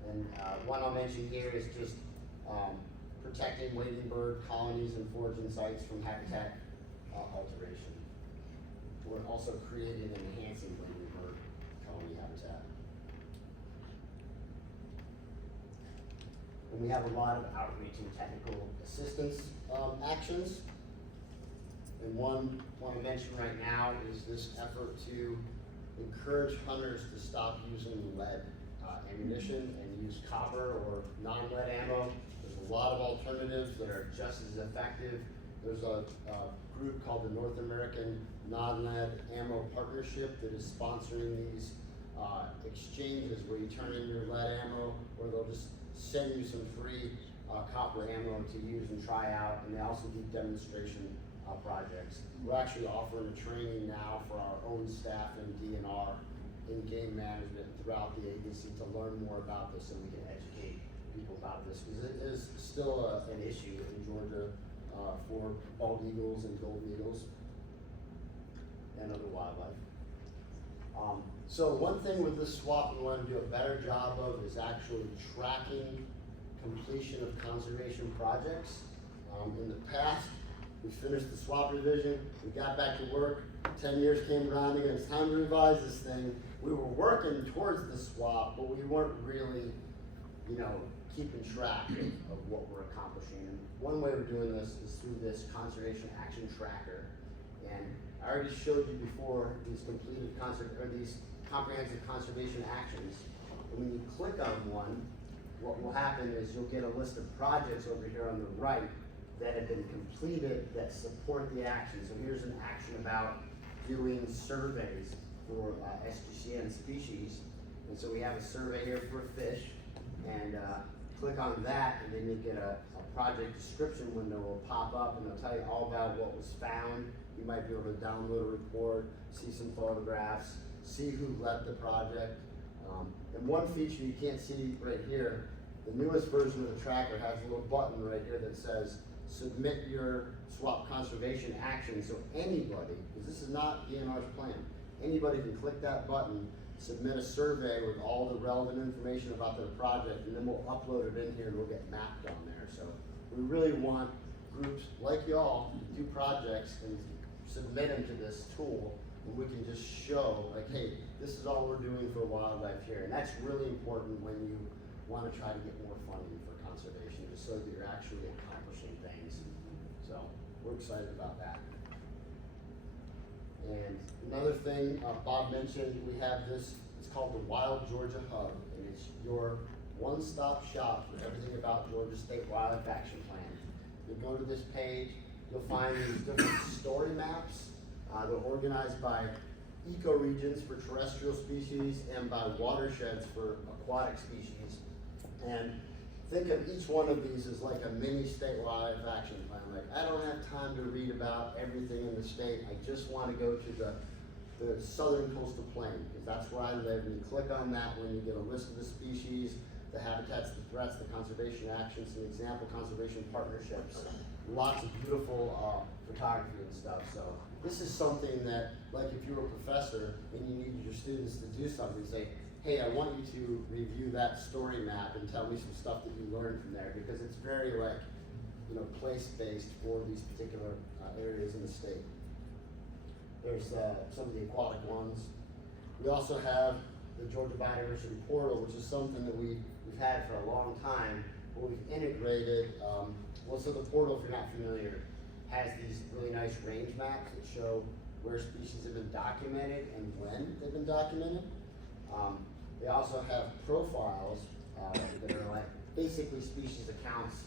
And one I'll mention here is just protecting wading bird colonies and foraging sites from habitat alteration. We're also creating and enhancing wading bird colony habitat. And we have a lot of outreach and technical assistance actions. And one I want to mention right now is this effort to encourage hunters to stop using lead ammunition and use copper or non-lead ammo. There's a lot of alternatives that are just as effective. There's a group called the North American Non-Lead Ammo Partnership that is sponsoring these exchanges where you turn in your lead ammo, or they'll just send you some free copper ammo to use and try out, and they also do demonstration projects. We're actually offering a training now for our own staff in DNR in game management throughout the agency to learn more about this, so we can educate people about this, because it is still an issue in Georgia for bald eagles and golden eagles and other wildlife. So one thing with this swap we want to do a better job of is actually tracking completion of conservation projects. In the past, we finished the swap revision, we got back to work, 10 years came around again, it's time to revise this thing. We were working towards the swap, but we weren't really, keeping track of what we're accomplishing. And one way we're doing this is through this conservation action tracker. And I already showed you before these these comprehensive conservation actions. And when you click on one, what will happen is you'll get a list of projects over here on the right that have been completed that support the action. So here's an action about doing surveys for SGCN species. And so we have a survey here for fish, and click on that, and then you get a project description window will pop up, and it'll tell you all about what was found. You might be able to download a report, see some photographs, see who led the project. And one feature you can't see right here, the newest version of the tracker has a little button right here that says submit your swap conservation action. So anybody, because this is not DNR's plan, anybody can click that button submit a survey with all the relevant information about their project, and then we'll upload it in here and we'll get mapped on there. So we really want groups like y'all to do projects and submit them to this tool, and we can just show, like, hey, this is all we're doing for wildlife here. And that's really important when you want to try to get more funding for conservation, just so that you're actually accomplishing things. So we're excited about that. And another thing Bob mentioned, we have this, it's called the Wild Georgia Hub, and it's your one-stop shop for everything about Georgia State Wildlife Action Plan. You go to this page, you'll find these different story maps. They're organized by ecoregions for terrestrial species and by watersheds for aquatic species. And think of each one of these as like a mini state wildlife action plan. Like, I don't have time to read about everything in the state. I just want to go to the southern coastal plain, because that's where I live. And you click on that when you get a list of the species, the habitats, the threats, the conservation actions, some example conservation partnerships. Lots of beautiful photography and stuff. So this is something that, like, if you were a professor and you needed your students to do something, say, hey, I want you to review that story map and tell me some stuff that you learned from there, because it's very, like, you know, place-based for these particular areas in the state. There's some of the aquatic ones. We also have the Georgia Biodiversity Portal, which is something that we've had for a long time, but we've integrated, well, so the portal, if you're not familiar, has these really nice range maps that show where species have been documented and when they've been documented. They also have profiles that are like basically species accounts.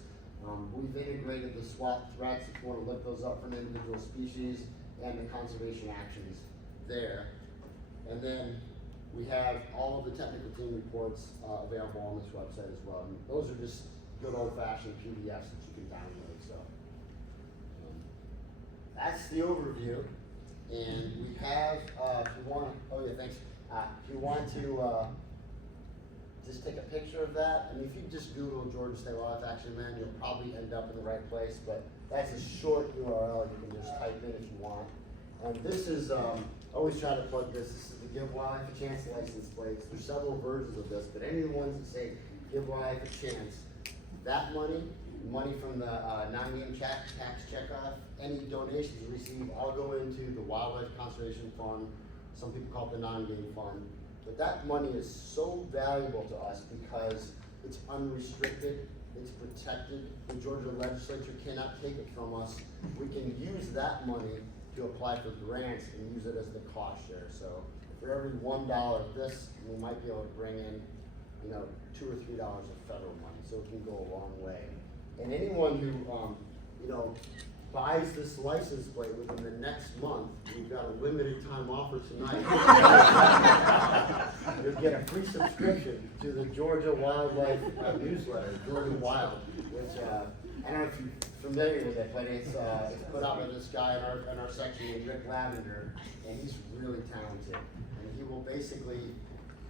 We've integrated the SWOT threats, if you want to look those up for an individual species, and the conservation actions there. And then we have all of the technical team reports available on this website as well. And those are just good old-fashioned PDFs that you can download. So that's the overview. And we have, if you want, oh yeah, thanks. If you want to just take a picture of that, I mean, if you just Google Georgia State Wildlife Action Plan, you'll probably end up in the right place. But that's a short URL you can just type in if you want. And this is, I always try to plug this. This is the Give Wildlife a Chance license plates. There's several versions of this, but any of the ones that say Give Wildlife a Chance, that money from the non-game tax checkoff, any donations you receive all go into the Wildlife Conservation Fund. Some people call it the non-game fund. But that money is so valuable to us because it's unrestricted, it's protected. The Georgia legislature cannot take it from us. We can use that money to apply for grants and use it as the cost share. So for every $1 of this, we might be able to bring in, you know, $2 or $3 of federal money. So it can go a long way. And anyone who, you know, buys this license plate within the next month, we've got a limited time offer tonight. You'll get a free subscription to the Georgia Wildlife newsletter, Georgia Wild, which I don't know if you're familiar with it, but it's put out by this guy in our section named Rick Lavender, and he's really talented. And he will basically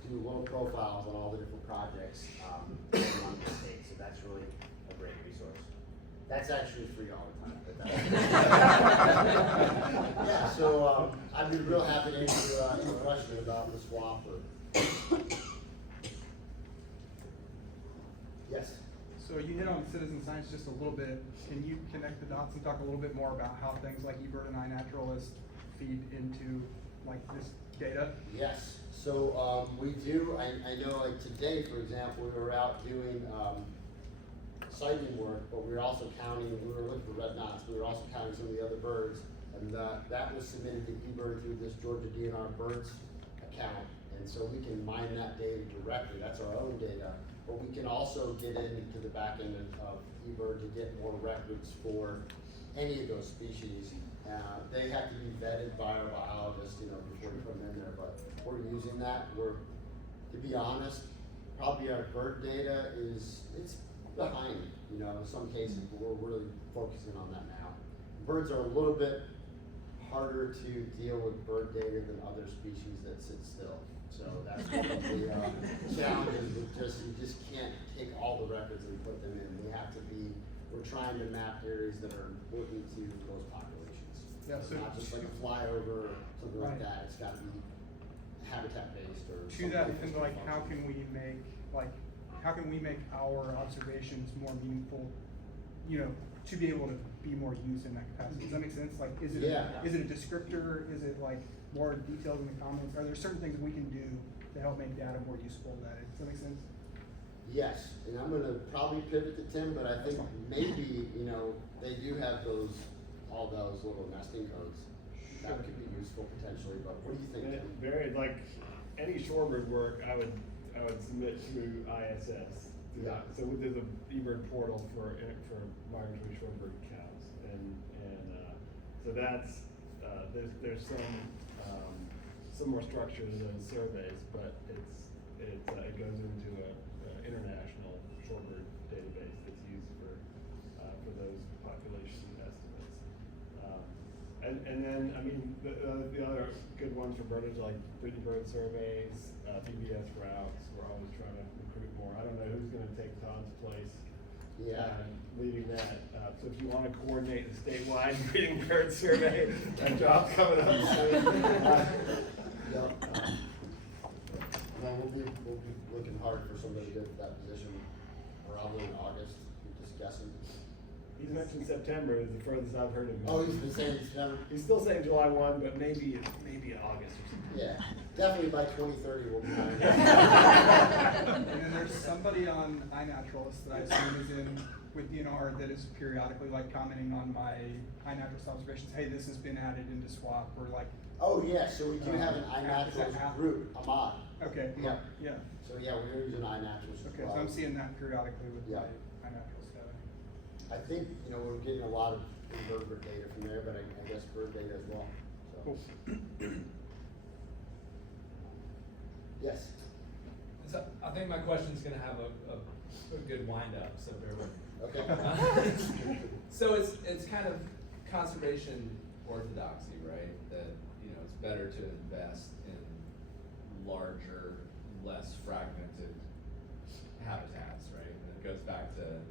do little profiles on all the different projects around the state. So that's really a great resource. That's actually free all the time. Yeah, so I'd be real happy to answer any question about the swap or. Yes. So you hit on citizen science just a little bit. Can you connect the dots and talk a little bit more about how things like eBird and iNaturalist feed into like this data? Yes. So we do. I know, like today, for example, we were out doing sighting work, but we were also counting. We were looking for red knots. We were also counting some of the other birds, and that was submitted to eBird through this Georgia DNR birds account, and so we can mine that data directly. That's our own data. But we can also get into the back end of eBird to get more records for any of those species. They have to be vetted by our biologists, you know, before we put them in there. But we're using that. To be honest, probably our bird data it's behind, you know, in some cases. But we're really focusing on that now. Birds are a little bit harder to deal with bird data than other species that sit still. So that's one of the challenges. You just can't take all the records and put them in. We're trying to map areas that are important to those populations. Yeah, so not just like a flyover or something like that. It's got to habitat-based or To some that, type of and like, how function. can we make our observations more meaningful, you know, to be able to be more used in that capacity? Does that make sense? Like, is it, Yeah. is it a descriptor? Is it like more detailed in the comments? Are there certain things we can do to help make data more useful in that? Does that make sense? Yes, and I'm gonna probably pivot to Tim, but I think maybe, you know, they do have all those little nesting codes. That could be useful potentially, but what do you think, Tim? Very, like, any shorebird work, I would submit through ISS. Yeah. So there's a eBird portal for migratory shorebird counts, and so that's, there's some more structure to those surveys, but it goes into a international shorebird database that's used for those population estimates. And then, I mean, the other good ones for birdage, like breeding bird surveys, PBS routes, we're always trying to recruit more. I don't know who's gonna take Todd's place. Yeah. Leading that, so if you wanna coordinate the statewide breeding bird survey, that job's coming up soon. Yep. No, we'll be looking hard for somebody to get that position, probably in August, just guessing. He's mentioned September is the furthest I've heard of him. Oh, he's been saying September? He's still saying July 1, but maybe August or something. Yeah, definitely by 2030 we'll be done. And then there's somebody on iNaturalist that I assume is in with DNR that is periodically like commenting on my iNaturalist observations. Hey, this has been added into SWAP, or like. Oh, yeah, so we do have an Is that iNaturalist how- group, Ahmad. Okay. Yeah. Yeah. So yeah, we're using iNaturalist as Okay, well. so I'm seeing that periodically with Yeah. my iNaturalist data. I think, you know, we're getting a lot of invertebrate data from there, but I guess bird data as well, so. Cool. Yes, So I think my question's gonna have a good wind up, so bear with me. okay. So it's kind of conservation orthodoxy, right? That, you know, it's better to invest in larger, less fragmented habitats, right? And it goes back to,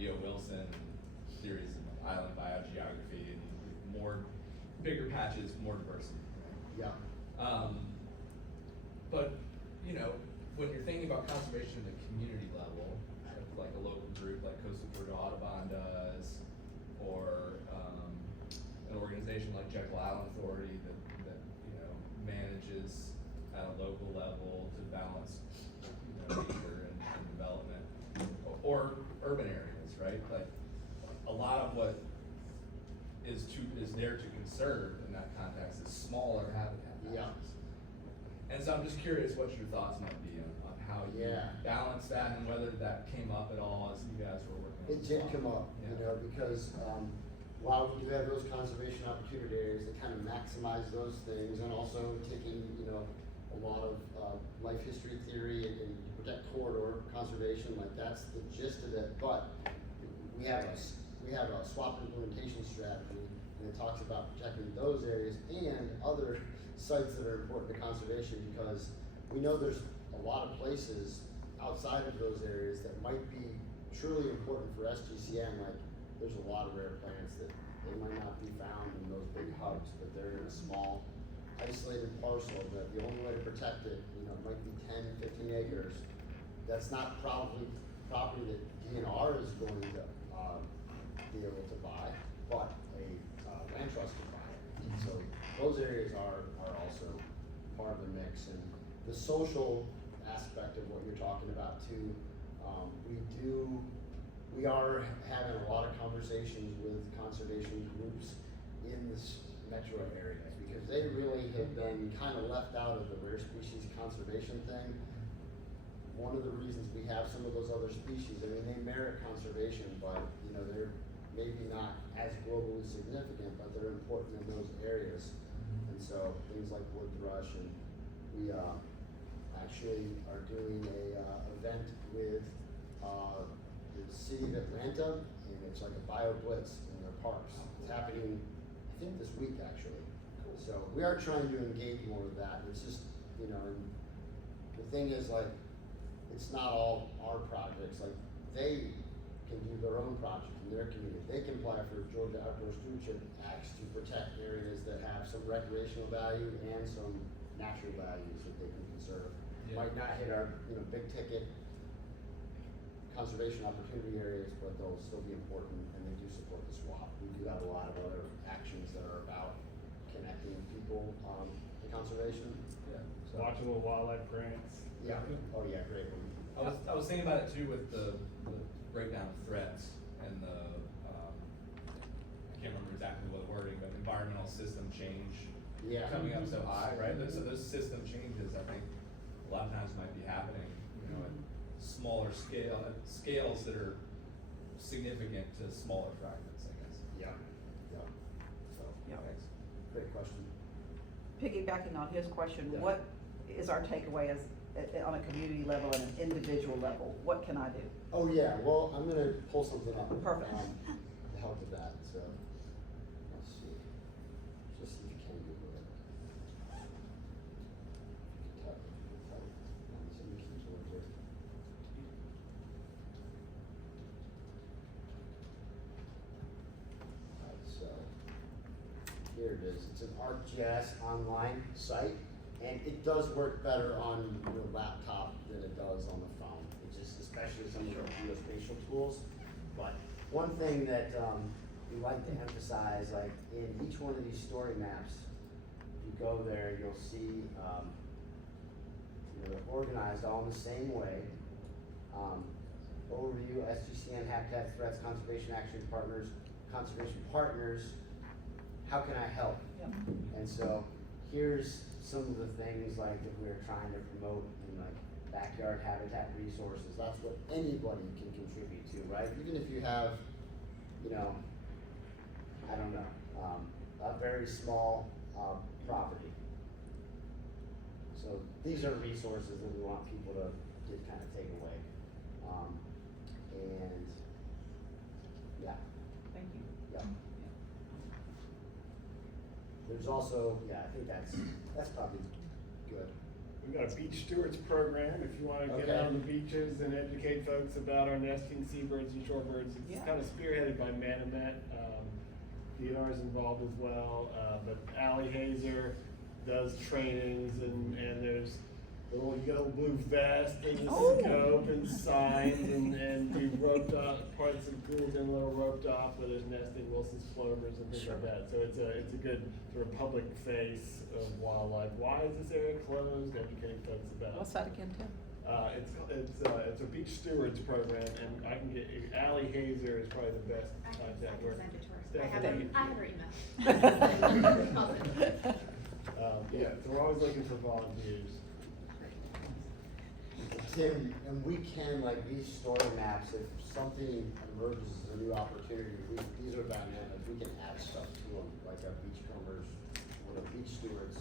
you know, E.O. Wilson, theories of island biogeography, and more, bigger patches, more diversity, right? Yeah, But, you know, when you're thinking about conservation at the community level, like a local group like Coastal Georgia Audubon does, or an organization like Jekyll Island Authority that you know manages at a local level to balance, you know, nature and development, or urban areas, right? Like a lot of what is there to conserve in that context is smaller habitat patches. Yeah. And so I'm just curious what your thoughts might be on how you balance that, and whether that came up at all as you guys were working on it this did law. come up, you Yeah. know, because, while we do have those conservation opportunity areas that kind of maximize those things, and also taking, you know, a lot of, life history theory and protect corridor conservation, like that's the gist of it, but we have a SWAP implementation strategy, and it talks about protecting those areas and other sites that are important to conservation, because we know there's a lot of places outside of those areas that might be truly important for SGCN. Like there's a lot of rare plants that they might not be found in those big hubs, but they're in a small isolated parcel that the only way to protect it, you know, might be 10, 15 acres. That's not probably property that DNR is going to be able to buy, but a land trust can buy it. And so those areas are also part of the mix, and the social aspect of what you're talking about too. We are having a lot of conversations with conservation groups in this metro area, because they really have been kind of left out of the rare species conservation thing. One of the reasons we have some of those other species, I mean, they merit conservation, but you know, they're maybe not as globally significant, but they're important in those areas. And so things like wood thrush, and we actually are doing a event with the city of Atlanta, and it's like a bio blitz in their parks. It's happening, I think, this week actually. So we are trying to engage more with that. It's just, you know, and the thing is, like, it's not all our projects. Like, they can do their own project in their community. They can apply for Georgia Outdoor Stewardship Acts to protect areas that have some recreational value and some natural values that they can conserve. Yeah. Might not hit our, big ticket conservation opportunity areas, but they'll still be important, and they do support the swap. We do have a lot of other actions that are about connecting people, to conservation. Yeah. Watchable wildlife grants. Yeah, oh yeah, great one. I was thinking about it too with the breakdown of threats and the, I can't remember exactly what wording, but environmental system change Yeah. coming up so high, right? So those system changes, I think, a lot of times might be happening, at smaller scales that are significant to smaller fragments, I guess. Yeah, yeah, so, Yeah. Thanks. great question. Piggybacking on his question, Yeah. what is our takeaway as, on a community level and an individual level? What can I do? Oh yeah, well, I'm gonna pull something up. Perfect. To help with that, so, let's see, just see if you can Google it. Type, some keywords here. Alright, so, here it is, it's an ArcGIS online site, and it does work better on your laptop than it does on the phone. It's just, especially some of the geospatial tools. But one thing that we like to emphasize, like in each one of these story maps, if you go there, you'll see, they're organized all in the same way. Overview, SGCN, habitat threats, conservation partners, how can I help? Yep. And so here's some of the things like that we're trying to promote in like backyard habitat resources. That's what anybody can contribute to, right? Even if you have, I don't know, a very small property. So these are resources that we want people to kind of take away. And yeah. Thank you. Yeah. There's also, I think that's probably good. We've got a beach stewards program, if you wanna get Okay. out on the beaches and educate folks about our nesting seabirds and shorebirds. It's Yeah. kind of spearheaded by Manomet, DNR is involved as well, but Allie Hazer does trainings and there's you get a little blue vest and a Oh. scope and signs and do roped off, parts of pools and a little roped off where there's nesting Wilson's plovers and things Sure. like that. So it's a good sort of public face of wildlife. Why is this area closed? Educating folks about. What's that again, Tim? It's a beach stewards program, and I can get Allie Hazer is probably the best I can contact. Where send it to her. Stephanie- I have her email. yeah, so we're always looking for volunteers. Tim, and we can, like these story maps, if something emerges as a new opportunity, these are dynamic, we can add stuff to them, like our beachcombers, or the beach stewards.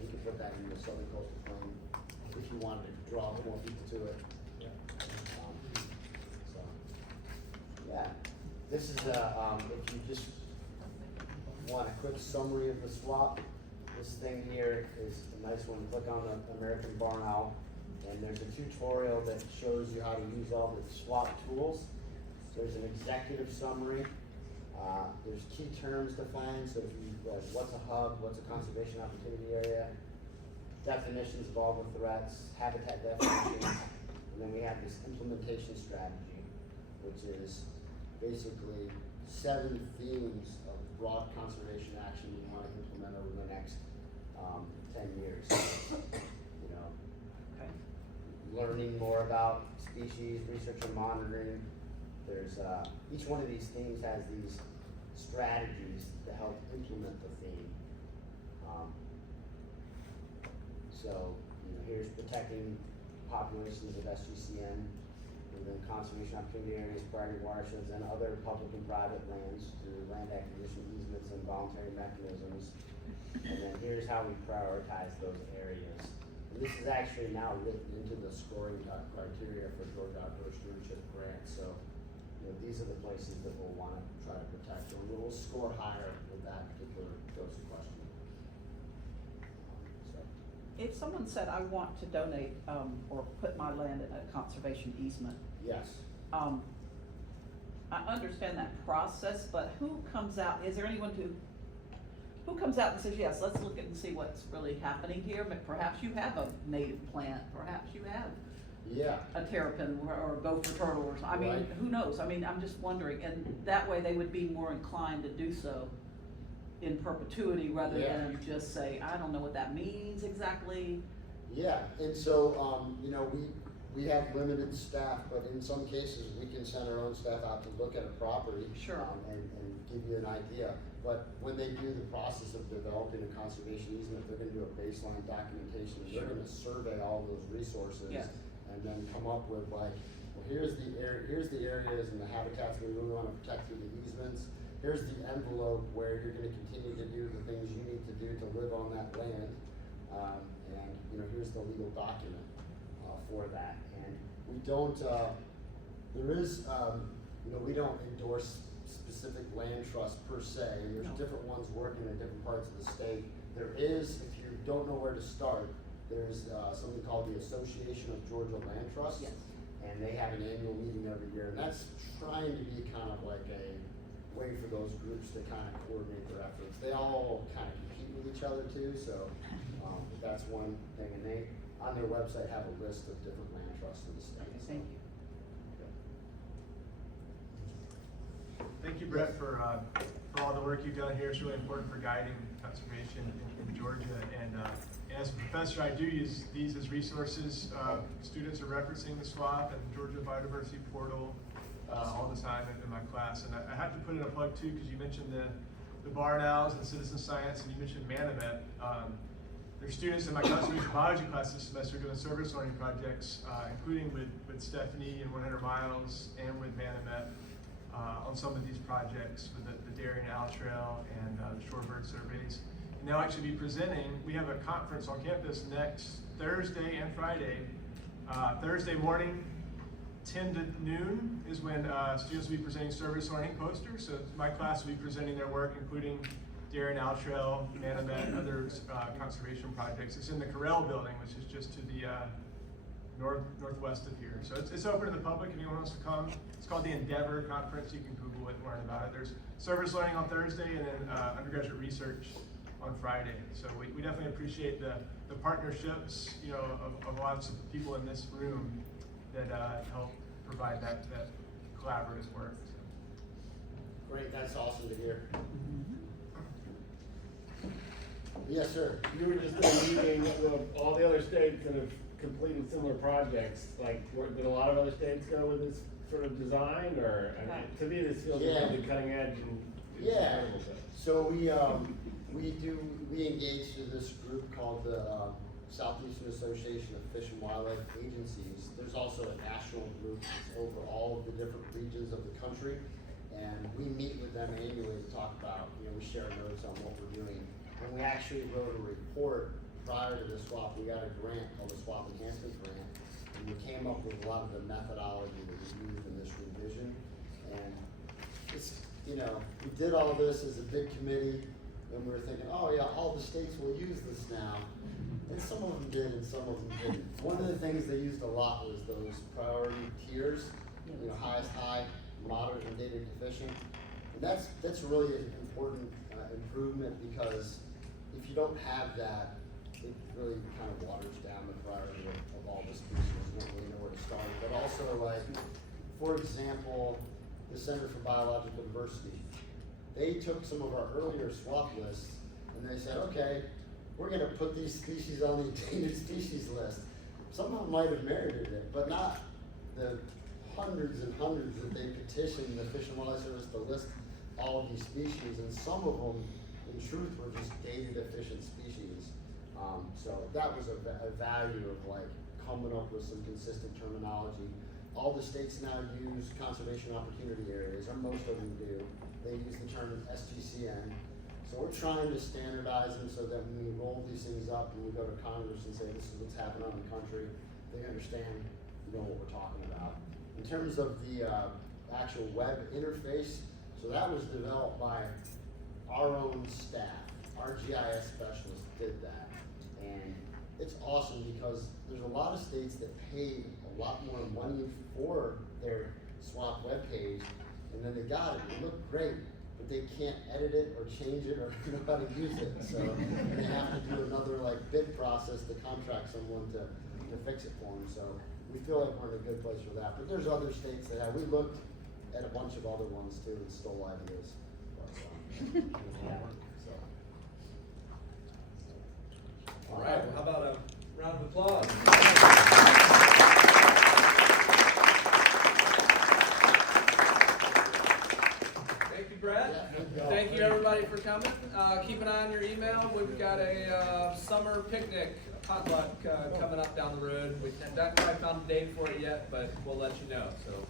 We can put that in the Southern Coastal Plain, if you wanted to draw more people to it. Yeah. So, yeah, this is if you just want a quick summary of the swap, this thing here is a nice one. Click on the American barn owl, and there's a tutorial that shows you how to use all the swap tools. There's an executive summary. There's key terms defined, so if you, what's a hub, what's a conservation opportunity area, definitions of all the threats, habitat definitions, and then we have this implementation strategy, which is basically 7 themes of broad conservation action we want to implement over the next 10 years. Okay. Learning more about species, research and monitoring. There's, each one of these themes has these strategies to help implement the theme. So, here's protecting populations of SGCN, and then conservation opportunity areas, priority watersheds, and other public and private lands through land acquisition easements and voluntary mechanisms. And then here's how we prioritize those areas. And this is actually now written into the scoring criteria for Georgia Outdoor Stewardship Grants. So, these are the places that we'll want to try to protect, and we'll score higher with that particular dose of question. If someone said, I want to donate, or put my land in a conservation easement, Yes. I understand that process, but who comes out, is there anyone to who comes out and says, yes, let's look at and see what's really happening here, but perhaps you have a native plant, perhaps you have Yeah, a terrapin or a gopher turtle or something, I mean, Right. who knows, I mean, I'm just wondering, and that way they would be more inclined to do so in perpetuity rather Yeah. than just say, I don't know what that means exactly. yeah, and so, you know, we have limited staff, but in some cases, we can send our own staff out to look at a property. Sure. And give you an idea. But when they do the process of developing a conservation easement, they're gonna do a baseline documentation, and they're Sure. gonna survey all those resources. Yes. And then come up with like, well, here's the areas and the habitats we really wanna protect through the easements. Here's the envelope where you're gonna continue to do the things you need to do to live on that land. And, you know, here's the legal document, for that. And we don't, there is, you know, we don't endorse specific land trusts per se, and there's No. different ones working in different parts of the state. There is, if you don't know where to start, there's, something called the Association of Georgia Land Trusts. Yes. And they have an annual meeting every year, and that's trying to be kind of like a way for those groups to kind of coordinate their efforts. They all kind of compete with each other too, so, but that's one thing, and they, on their website, have a list of different land trusts in the state. Okay, so. thank you. Thank you, Brett, for all the work you've done here. It's really important for guiding conservation in Georgia. And as a professor, I do use these as resources. Students are referencing the SWAP and Georgia Biodiversity Portal all the time in my class. And I have to put in a plug too, because you mentioned the barn owls and citizen science, and you mentioned Manamet. There's students in my conservation biology class this semester doing service learning projects, including with Stephanie and 100 Miles and with Manamet. On some of these projects with the Darien Owl Trail and the shorebird surveys. And they'll actually be presenting, we have a conference on campus next Thursday and Friday. Thursday morning, 10 to noon is when students will be presenting service learning posters. So my class will be presenting their work, including Darien Owl Trail, Manamet, other conservation projects. It's in the Correll building, which is just to the northwest of here. So it's open to the public if anyone wants to come. It's called the Endeavor Conference. You can Google it and learn about it. There's service learning on Thursday and then undergraduate research on Friday. So we definitely appreciate the partnerships, you know, of lots of people in this room that help provide that collaborative work. Great, that's awesome to hear. Yes, sir. You were just in a meeting with all the other states that have completed similar projects. Like, did a lot of other states go with this sort of design, or, I mean, to me, this feels Yeah. really cutting edge and it's Yeah, incredible stuff. so we engaged in this group called the Southeastern Association of Fish and Wildlife Agencies. There's also a national group that's over all of the different regions of the country, and we meet with them annually to talk about, you know, we share notes on what we're doing. And we actually wrote a report prior to the SWAP. We got a grant called the SWAP Enhancement Grant, and we came up with a lot of the methodology that we used in this revision. And it's, you know, we did all this as a big committee, and we were thinking, oh yeah, all the states will use this now. And some of them did and some of them didn't. One of the things they used a lot was those priority tiers, you know, highest high, moderate, and data deficient. And that's really an important improvement, because if you don't have that, it really kind of waters down the priority of all the species. You don't really know where to start. But also, like, for example, the Center for Biological Diversity, they took some of our earlier SWAP lists and they said, okay, we're gonna put these species on the endangered species list. Some of them might have merited it, but not the hundreds and hundreds that they petitioned the Fish and Wildlife Service to list all of these species, and some of them, in truth, were just data deficient species. So that was a value of like coming up with some consistent terminology. All the states now use conservation opportunity areas, or most of them do. They use the term SGCN. So we're trying to standardize them so that when we roll these things up and we go to Congress and say this is what's happening in the country, they understand, you know, what we're talking about. In terms of the actual web interface, so that was developed by our own staff. Our GIS specialist did that. And it's awesome because there's a lot of states that paid a lot more money for their SWAP webpage, and then they got it. It looked great, but they can't edit it or change it or know how to use it. So they have to do another like bid process to contract someone to fix it for them. So we feel like we're in a good place for that. But there's other states that have. We looked at a bunch of other ones too and stole ideas. But, so. All right, well, how about a round of applause? Thank you, Brett. Thank you, everybody, for coming. Keep an eye on your email. We've got a summer picnic potluck coming up down the road. We haven't quite found a date for it yet, but we'll let you know. So.